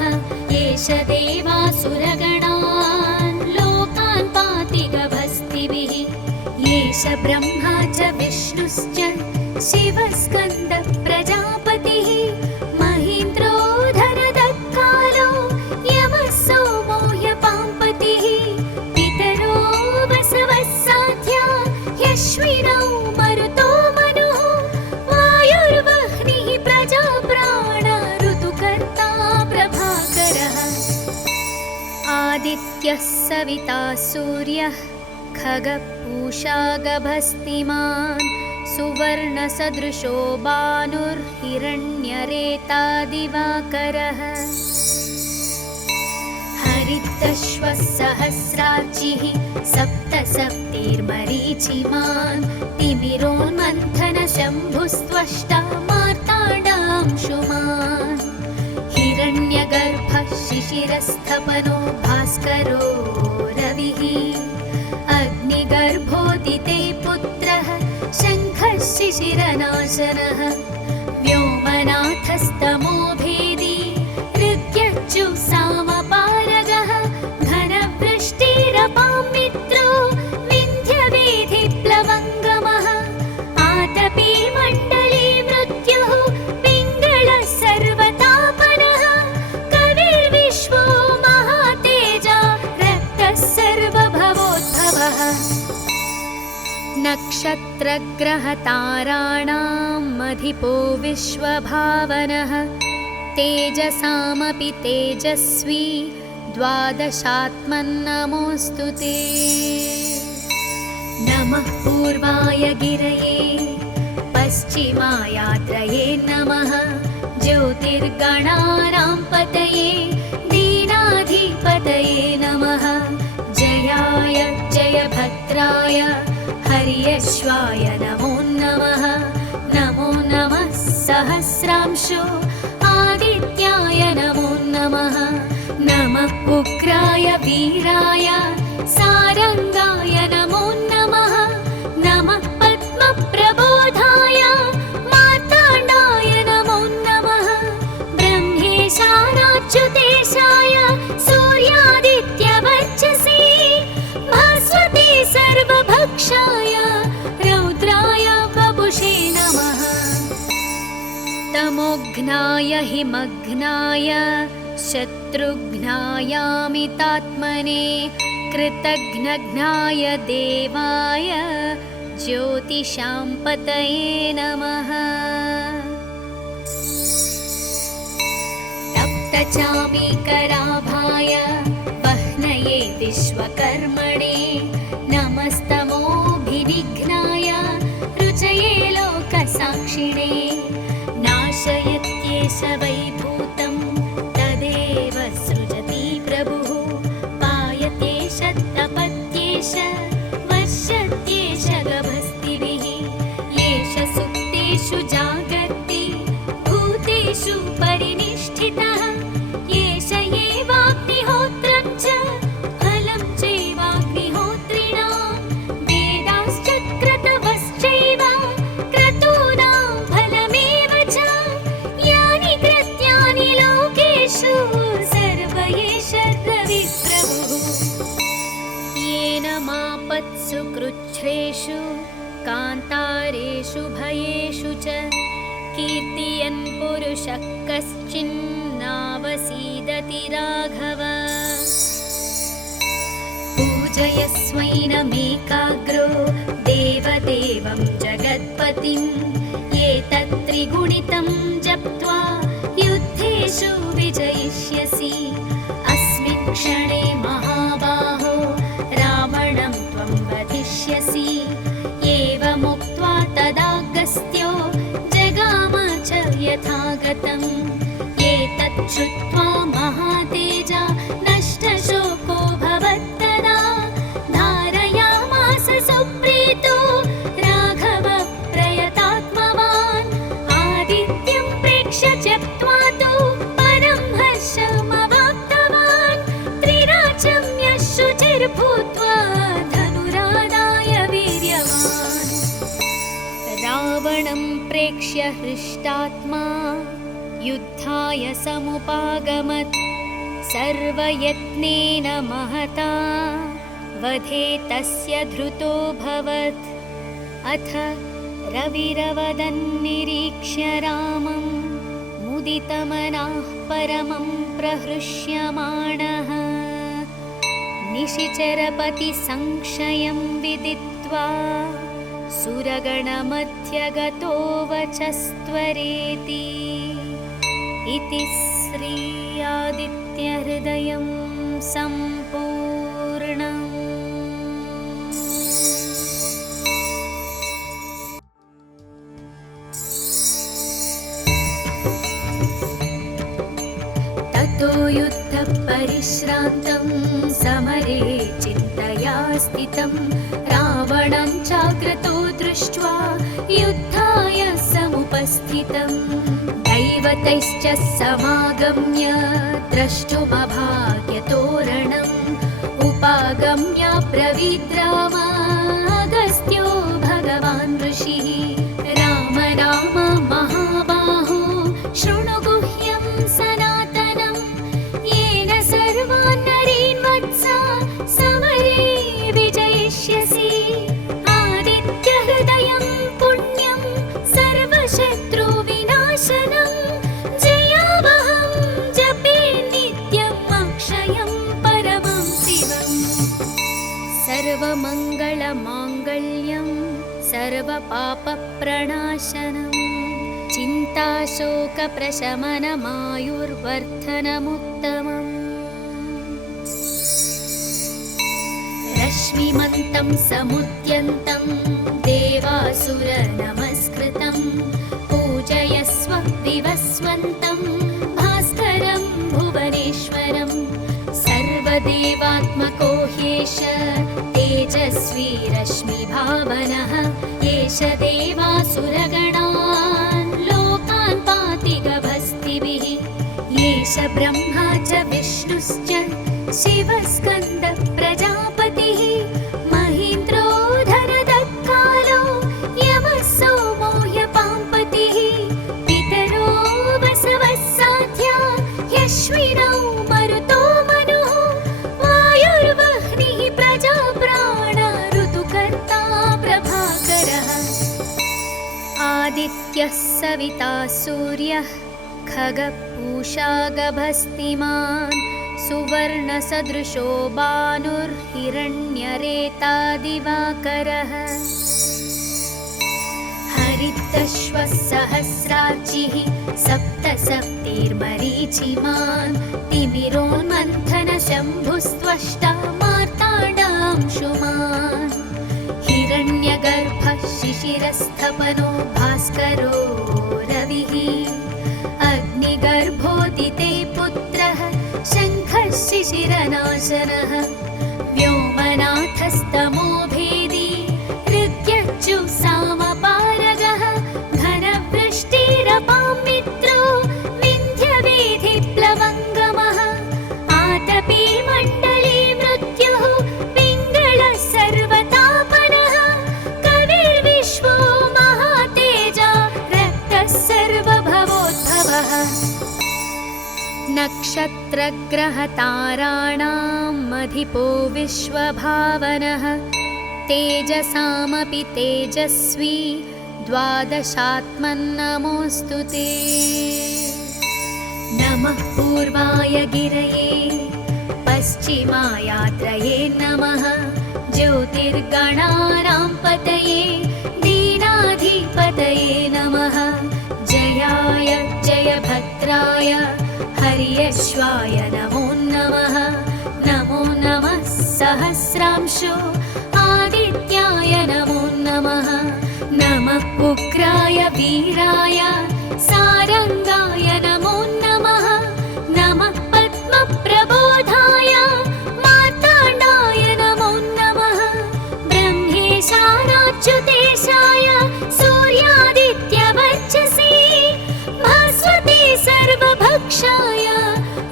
एष देवासुरगणान् लोकान् पाति गभस्तिभिः एष ब्रह्मा च विष्णुश्च शिवस्कन्द प्रजापतिः महीन्द्रो धनदत्कालो यमः सोमो ह्यपाम्पतिः पितरो वसवः साध्या ह्यश्विनौ मरुतो मनुः वायुर्वह्निः प्रजाप्राण ऋतुकर्ता प्रभाकरः आदित्यः सविता सूर्यः खगपूषा गभस्तिमान् सुवर्णसदृशो भानुर्हिरण्यरेता दिवाकरः हरितश्वः सहस्रार्चिः सप्तसप्तिर्मरीचिमान् तिमिरोन्मन्थनशम्भुस्त्वष्टा मार्ताण्डांशुमान् हिरण्यगर्भः शिशिरस्थपनो भास्करो रविः अग्निगर्भोदिते पुत्रः शङ्खः शिशिरनाशनः व्योमनाथस्तमो भेदी ऋग्यज्जुसामपारगः घनवृष्टिरपां मित्रो विन्ध्यवेधिप्लवङ्गमः आतपी मण्डली मृत्युः पिङ्गळः सर्वतापनः कविर्विश्वो महातेजा रक्तः सर्वभवोद्भवः नक्षत्रग्रहताराणाम् अधिपो विश्वभावनः तेजसामपि तेजस्वी द्वादशात्मन्नमोऽस्तु ते। नमः पूर्वाय गिरये पश्चिमायात्रये नमः। ज्योतिर्गणानां पतये दीनाधिपतये नमः। जयाय जयभद्राय हर्यश्वाय नमो नमः। नमो नमः सहस्रांशो आदित्याय नमो नमः। नमः उग्राय वीराय सारंगाय नमो नमः। नमः पद्मप्रबोधाय मार्ताण्डाय नमो नमः। ब्रह्मेशानाच्युतेशाय सूर्यादित्यवर्चसे भास्वते सर्वभक्षाय रौद्राय वपुषे नमः। तमोघ्नाय हिमघ्नाय शत्रुघ्नायामितात्मने कृतघ्नघ्नाय देवाय ज्योतिषां पतये नमः। तप्तचामीकराभाय वह्नये विश्वकर्मणे नमस्तमोभिविघ्नाय रुचये लोकसाक्षिणे। नाशयत्येष वैभूतं तदेव सृजति प्रभुः। पायत्येष तपत्येष वश्यत्येष गभस्तिभिः। येष सुप्तेषु जागर्ति भूतेषु परिनिष्ठितः। येष एवाग्निहोत्रं च फलं चैवाग्निहोत्रिणां। वेदाश्च क्रतवश्चैव क्रतूनां फलमेव च। यानि कृत्यानि लोकेषु सर्व एष रविप्रभुः। येन मापत्सु कृच्छ्रेषु कान्तारेषु भयेषु च कीर्तयन् पुरुषः कश्चिन्नावसीदति राघव। पूजयस्वैनमेकाग्रो देवदेवं जगत्पतिम्। एतत्त्रिगुणितं जप्त्वा युद्धेषु विजयिष्यसि। अस्मिन् क्षणे महाबाहो रावणं त्वं वधिष्यसि। एवमुक्त्वा तदागस्त्यो जगाम च यथागतम्। एतत् श्रुत्वा महातेजा नष्टशोको भवत्तदा। धारयामास सुप्रीतो राघव प्रयतात्मवान्। आदित्यं प्रेक्ष्य त्यक्त्वा तु परं हर्षमवाप्तवान्। त्रिराचम्य शुचिर्भूत्वा धनुरादाय वीर्यवान्। रावणं प्रेक्ष्य हृष्टात्मा युद्धाय समुपागमत्। सर्वयत्नेन महता वधे तस्य धृतोऽभवत्। अथ रविरवदन्निरीक्ष्य रामं मुदितमनाः परमं प्रहृष्यमाणः। निशिचरपतिसंशयं विदित्वा सुरगणमध्यगतो वचस्त्वरेति। इति श्री आदित्यहृदयं सम्पूर्णम्। ततो युद्धपरिश्रान्तं समरे चिन्तया स्थितं। रावणं चाग्रतो दृष्ट्वा युद्धाय समुपस्थितम्। दैवतैश्च समागम्य द्रष्टुमभाग्यतोरणम्। उपागम्य ब्रवीद् राम अगस्त्यो भगवान् ऋषिः। राम राम महाबाहो शृणु गुह्यं सनातनं। येन सर्वान् नरीन् वत्सा समरे विजयिष्यसि। आदित्यहृदयं पुण्यं सर्वशत्रुविनाशनं। जयावहं जपे नित्यम् अक्षयं परमं शिवम्। सर्वमङ्गलमाङ्गल्यं सर्वपापप्रणाशनम्। चिन्ताशोकप्रशमनमायुर्वर्धनमुत्तमम्। रश्मिमन्तं समुद्यन्तं देवासुरनमस्कृतं पूजयस्व विवस्वन्तं भास्करं भुवनेश्वरं सर्वदेवात्मको ह्येष तेजस्वी रश्मिभावनः एष देवासुरगणान् लोकान् पाति गभस्तिभिः एष ब्रह्मा च विष्णुश्च शिवस्कन्द प्रजापतिः महीन्द्रो धनदत्कालो यमः सोमो ह्यपाम्पतिः पितरो वसवः साध्या ह्यश्विनौ मरुतो मनुः वायुर्वह्निः प्रजाप्राण ऋतुकर्ता प्रभाकरः आदित्यः सविता सूर्यः खगपूषा गभस्तिमान् सुवर्णसदृशो भानुर्हिरण्यरेता दिवाकरः हरितश्वः सहस्रार्चिः सप्तसप्तिर्मरीचिमान् तिमिरोन्मन्थनशम्भुस्त्वष्टा मार्ताण्डांशुमान् हिरण्यगर्भः शिशिरस्थपनो भास्करो रविः अग्निगर्भोदिते पुत्रः शङ्खः शिशिरनाशनः व्योमनाथस्तमो भेदी ऋग्यच्युसामपारगः घनवृष्टिरपां मित्रो विन्ध्यवेधिप्लवङ्गमः आतपी मण्डली मृत्युः पिङ्गळः सर्वतापनः कविर्विश्वो महातेजा रक्तः सर्वभवोद्भवः नक्षत्रग्रहताराणाम् अधिपो विश्वभावनः तेजसामपि तेजस्वी द्वादशात्मन्नमोऽस्तु ते नमः पूर्वाय गिरये पश्चिमायात्रये नमः ज्योतिर्गणानां पतये दीनाधिपतये नमः जयाय जयभद्राय हर्यश्वाय नमो नमः नमो नमः सहस्रांशो आदित्याय नमो नमः नमः उग्राय वीराय सारंगाय नमो नमः नमः पद्मप्रबोधाय मार्ताण्डाय नमो नमः ब्रह्मेशानाच्युतेशाय सूर्यादित्यवर्चसे भास्वते सर्वभक्षाय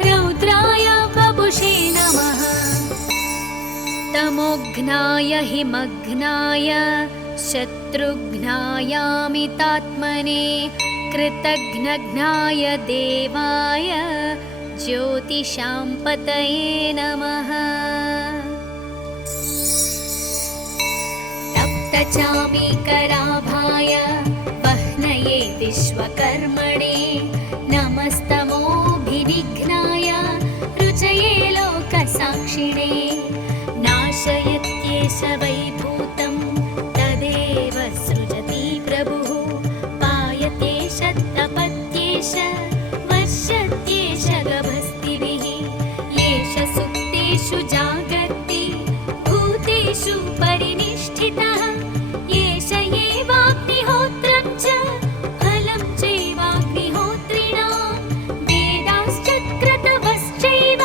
रौद्राय वपुषे नमः तमोघ्नाय हिमघ्नाय शत्रुघ्नायामितात्मने कृतघ्नघ्नाय देवाय ज्योतिषां पतये नमः तप्तचामीकराभाय वह्नये विश्वकर्मणे नमस्तमोभिनिघ्नाय रुचये लोकसाक्षिणे नाशयत्येष वैभूतं तदेव सृजति प्रभुः पायतेष तपत्येष वर्षत्येष गभस्तिभिः येष सुप्तेषु जागर्ति भूतेषु परिनिष्ठितः येष एवाग्निहोत्रं च फलं चैवाग्निहोत्रिणां वेदाश्च क्रतवश्चैव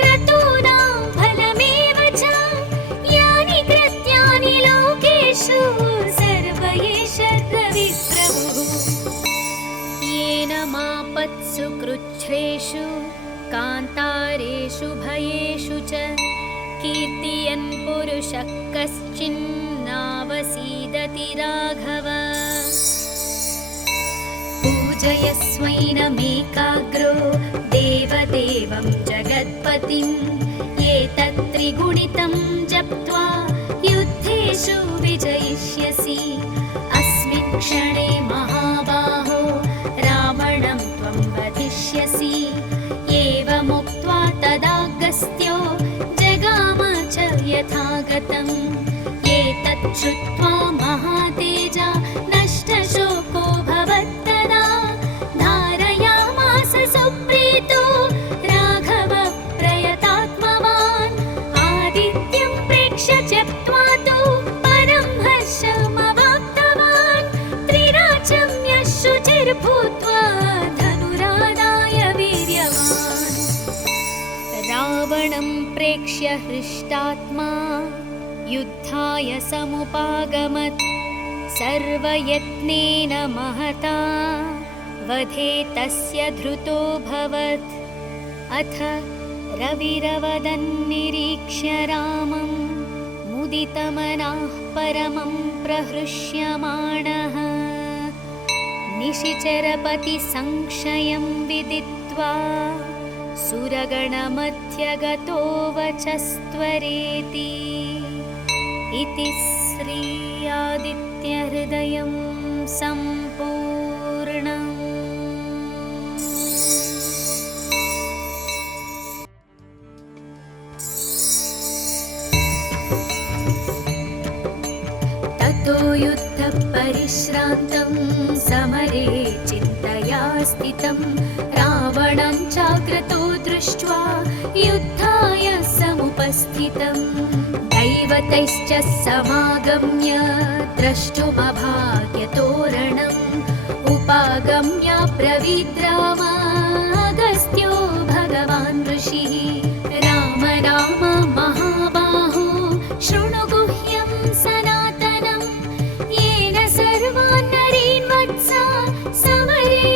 क्रतूनां फलमेव च यानि कृत्यानि लोकेषु सर्व एष रविप्रभुः येन मापत्सु कृच्छ्रेषु कान्तारेषु भयेषु च कीर्तयन् पुरुषः कश्चिन्नावसीदति राघव पूजयस्वैनमेकाग्रो देवदेवं जगत्पतिं एतत्त्रिगुणितं जप्त्वा युद्धेषु विजयिष्यसि अस्मिन् क्षणे महाबाहो रावणं त्वं वधिष्यसि एवमुक्त्वा तदागस्त्यो जगाम च यथागतम् एतत् श्रुत्वा महातेजा नष्टशोको भवत्तदा धारयामास सुप्रीतो राघव प्रयतात्मवान् आदित्यं प्रेक्ष्य प्रेक्ष्य हृष्टात्मा युद्धाय समुपागमत् सर्वयत्नेन महता वधे तस्य धृतोऽभवत्। अथ रविरवदन्निरीक्ष्य रामं मुदितमनाः परमं प्रहृष्यमाणः निशिचरपतिसंशयं विदित्वा सुरगणमध्यगतो वचस्त्वरेति। इति श्री आदित्यहृदयं सम्पूर्णम्। ततो युद्धपरिश्रान्तं समरे चिन्तया स्थितं रावणं चाग्रतो दृष्ट्वा युद्धाय समुपस्थितम्। दैवतैश्च समागम्य द्रष्टुमभाग्यतोरणम् उपागम्य ब्रवीद्रामागस्त्यो भगवान् ऋषिः। राम राम महाबाहो शृणु गुह्यं सनातनं येन सर्वान् नरीन् वत्सा समरे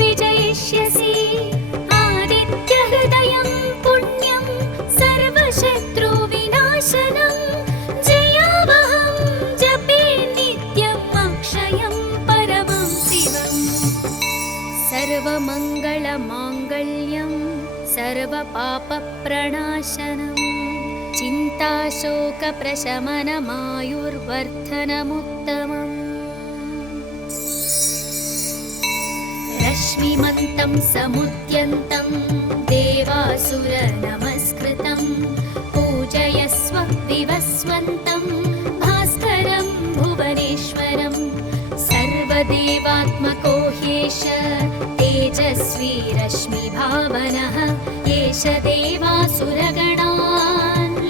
विजयिष्यसि। आदित्यहृदयं पुण्यं सर्वशत्रुविनाशनं जयावहं जपे नित्यम् अक्षयं परमं शिवम्। सर्वमङ्गलमाङ्गल्यं सर्वपापप्रणाशनं चिन्ताशोकप्रशमनमायुर्वर्धनमुत्तमम्। रश्मिमन्तं समुद्यन्तं देवासुरनमस्कृतं पूजयस्व विवस्वन्तं भास्करं भुवनेश्वरं। सर्वदेवात्मको ह्येष तेजस्वी रश्मिभावनः एष देवासुरगणान्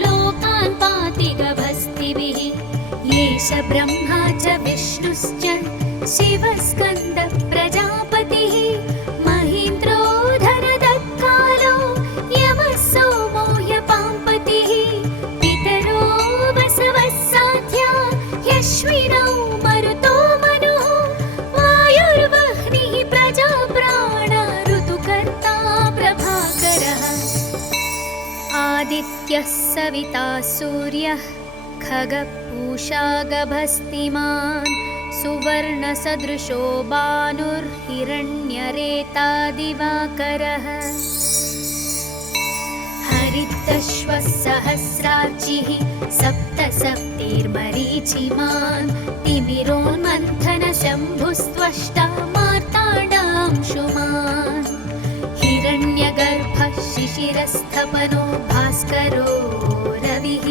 लोकान् पाति गभस्तिभिः। एष ब्रह्मा च विष्णुश्च शिवस्कन्दः प्रजापतिः महीन्द्रो धनदत्कालो यमः सोमो ह्यपाम्पतिः। पितरो वसवः साध्या ह्यश्विनौ मरुतो मनुः वायुर्वह्निः प्रजाप्राण ऋतुकर्ता प्रभाकरः। आदित्यः सविता सूर्यः खगपूषा गभस्तिमान् सुवर्णसदृशो भानुर्हिरण्यरेता दिवाकरः। हरितश्वः सहस्रार्चिः सप्तसप्तिर्मरीचिमान् तिमिरोन्मन्थनशम्भुस्त्वष्टा मार्ताण्डांशुमान्। हिरण्यगर्भः शिशिरस्थपनो भास्करो रविः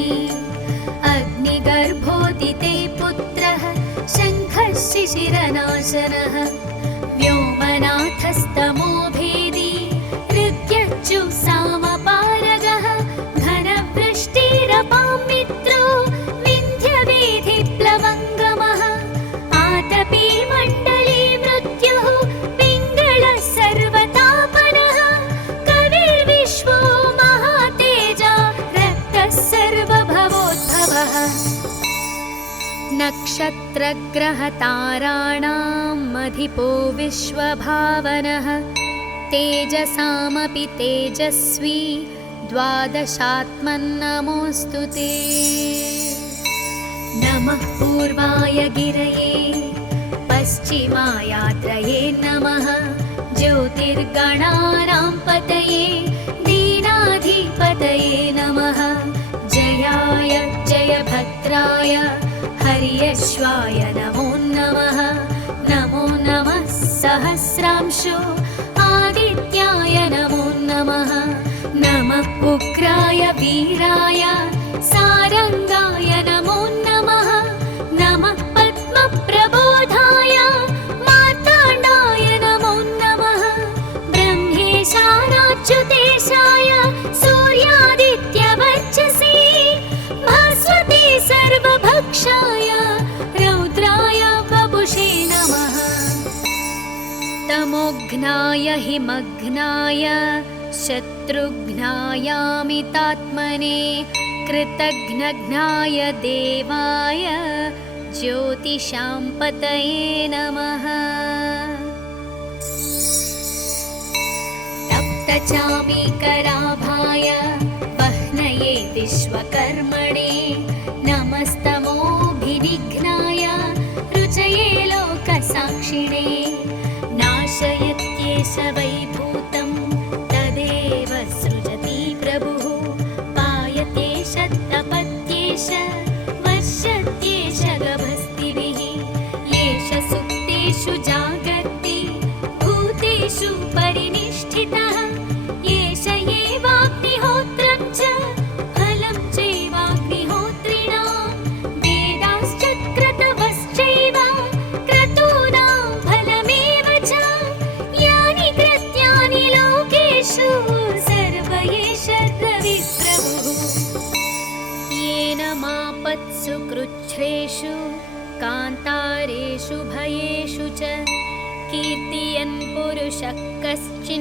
अग्निगर्भोदिते पुत्रः शङ्खः शिशिरनाशनः। व्योमनाथस्तमो भेदी ऋग्यच्युसामपारगः घनवृष्टिरपां मित्रो विन्ध्यवेधिप्लवङ्गमः। आतपी मण्डली मृत्युः पिङ्गळः सर्वतापनः कविर्विश्वो महातेजा रक्तः सर्वभवोद्भवः। नक्षत्रग्रहताराणाम् अधिपो विश्वभावनः तेजसामपि तेजस्वी द्वादशात्मन्नमोऽस्तु ते। नमः पूर्वाय गिरये पश्चिमायात्रये नमः ज्योतिर्गणानां पतये दीनाधिपतये नमः। जयाय जयभद्राय हर्यश्वाय नमो नमः। नमो नमः सहस्रांशो आदित्याय नमो नमः। नमः उग्राय वीराय सारंगाय नमो नमः। नमः पद्मप्रबोधाय मार्ताण्डाय नमो नमः। ब्रह्मेशानाच्युतेशाय सूर्यादित्यवर्चसे भास्वते सर्वभक्षाय रौद्राय वपुषे नमः। तमोघ्नाय हिमघ्नाय शत्रुघ्नायामितात्मने कृतघ्नघ्नाय देवाय ज्योतिषां पतये नमः। तप्तचामीकराभाय वह्नये विश्वकर्मणे नमस्तमोभिनिघ्नाय रुचये लोकसाक्षिणे। नाशयत्येष वैभूतं तदेव सृजति प्रभुः पायत्येष तपत्येष वर्षत्येष गभस्तिभिः। येष सुप्तेषु जागर्ति भूतेषु परिनिष्ठितः येष एवाग्निहोत्रं च फलं चैवाग्निहोत्रिणां वेदाश्च क्रतवश्चैव क्रतूनां फलमेव च यानि कृत्यानि लोकेषु सर्व एष रविप्रभुः। येन मापत्सु कृच्छ्रेषु कान्तारेषु भयेषु च कीर्तयन् पुरुषः कश्चिन्नावसीदति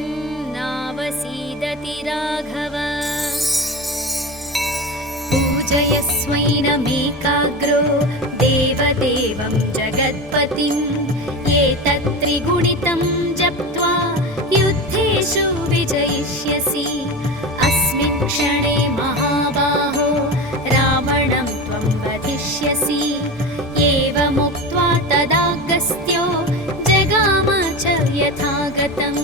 राघव। पूजयस्वैनमेकाग्रो देवदेवं जगत्पतिं एतत्त्रिगुणितं जप्त्वा युद्धेषु विजयिष्यसि। अस्मिन् क्षणे महाबाहो रावणं त्वं वधिष्यसि। एवमुक्त्वा तदागस्त्यो जगाम च यथागतम्।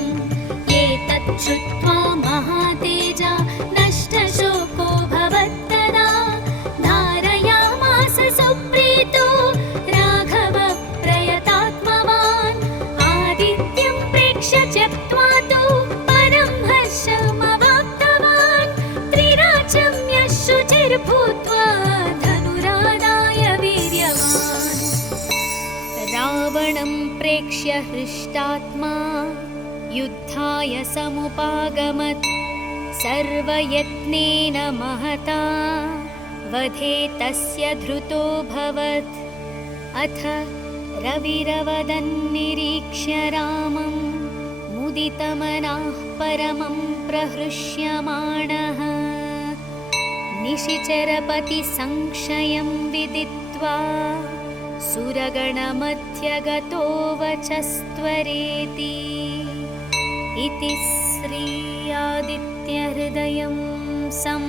एतत् श्रुत्वा महातेजा नष्टशोको भवत्तदा धारयामास सुप्रीतो राघव प्रयतात्मवान्। आदित्यं प्रेक्ष्य त्यक्त्वा तु परं हर्षमवाप्तवान्। त्रिराचम्य शुचिर्भूत्वा धनुरादाय वीर्यवान्। रावणं प्रेक्ष्य हृष्टात्मा युद्धाय समुपागमत्। सर्वयत्नेन महता वधे तस्य धृतोऽभवत्। अथ रविरवदन्निरीक्ष्य रामं मुदितमनः परमं प्रहृष्यमाणः। निशिचरपतिसंशयं विदित्वा सुरगणमध्यगतो वचस्त्वरेति। इति श्री आदित्यहृदयं सं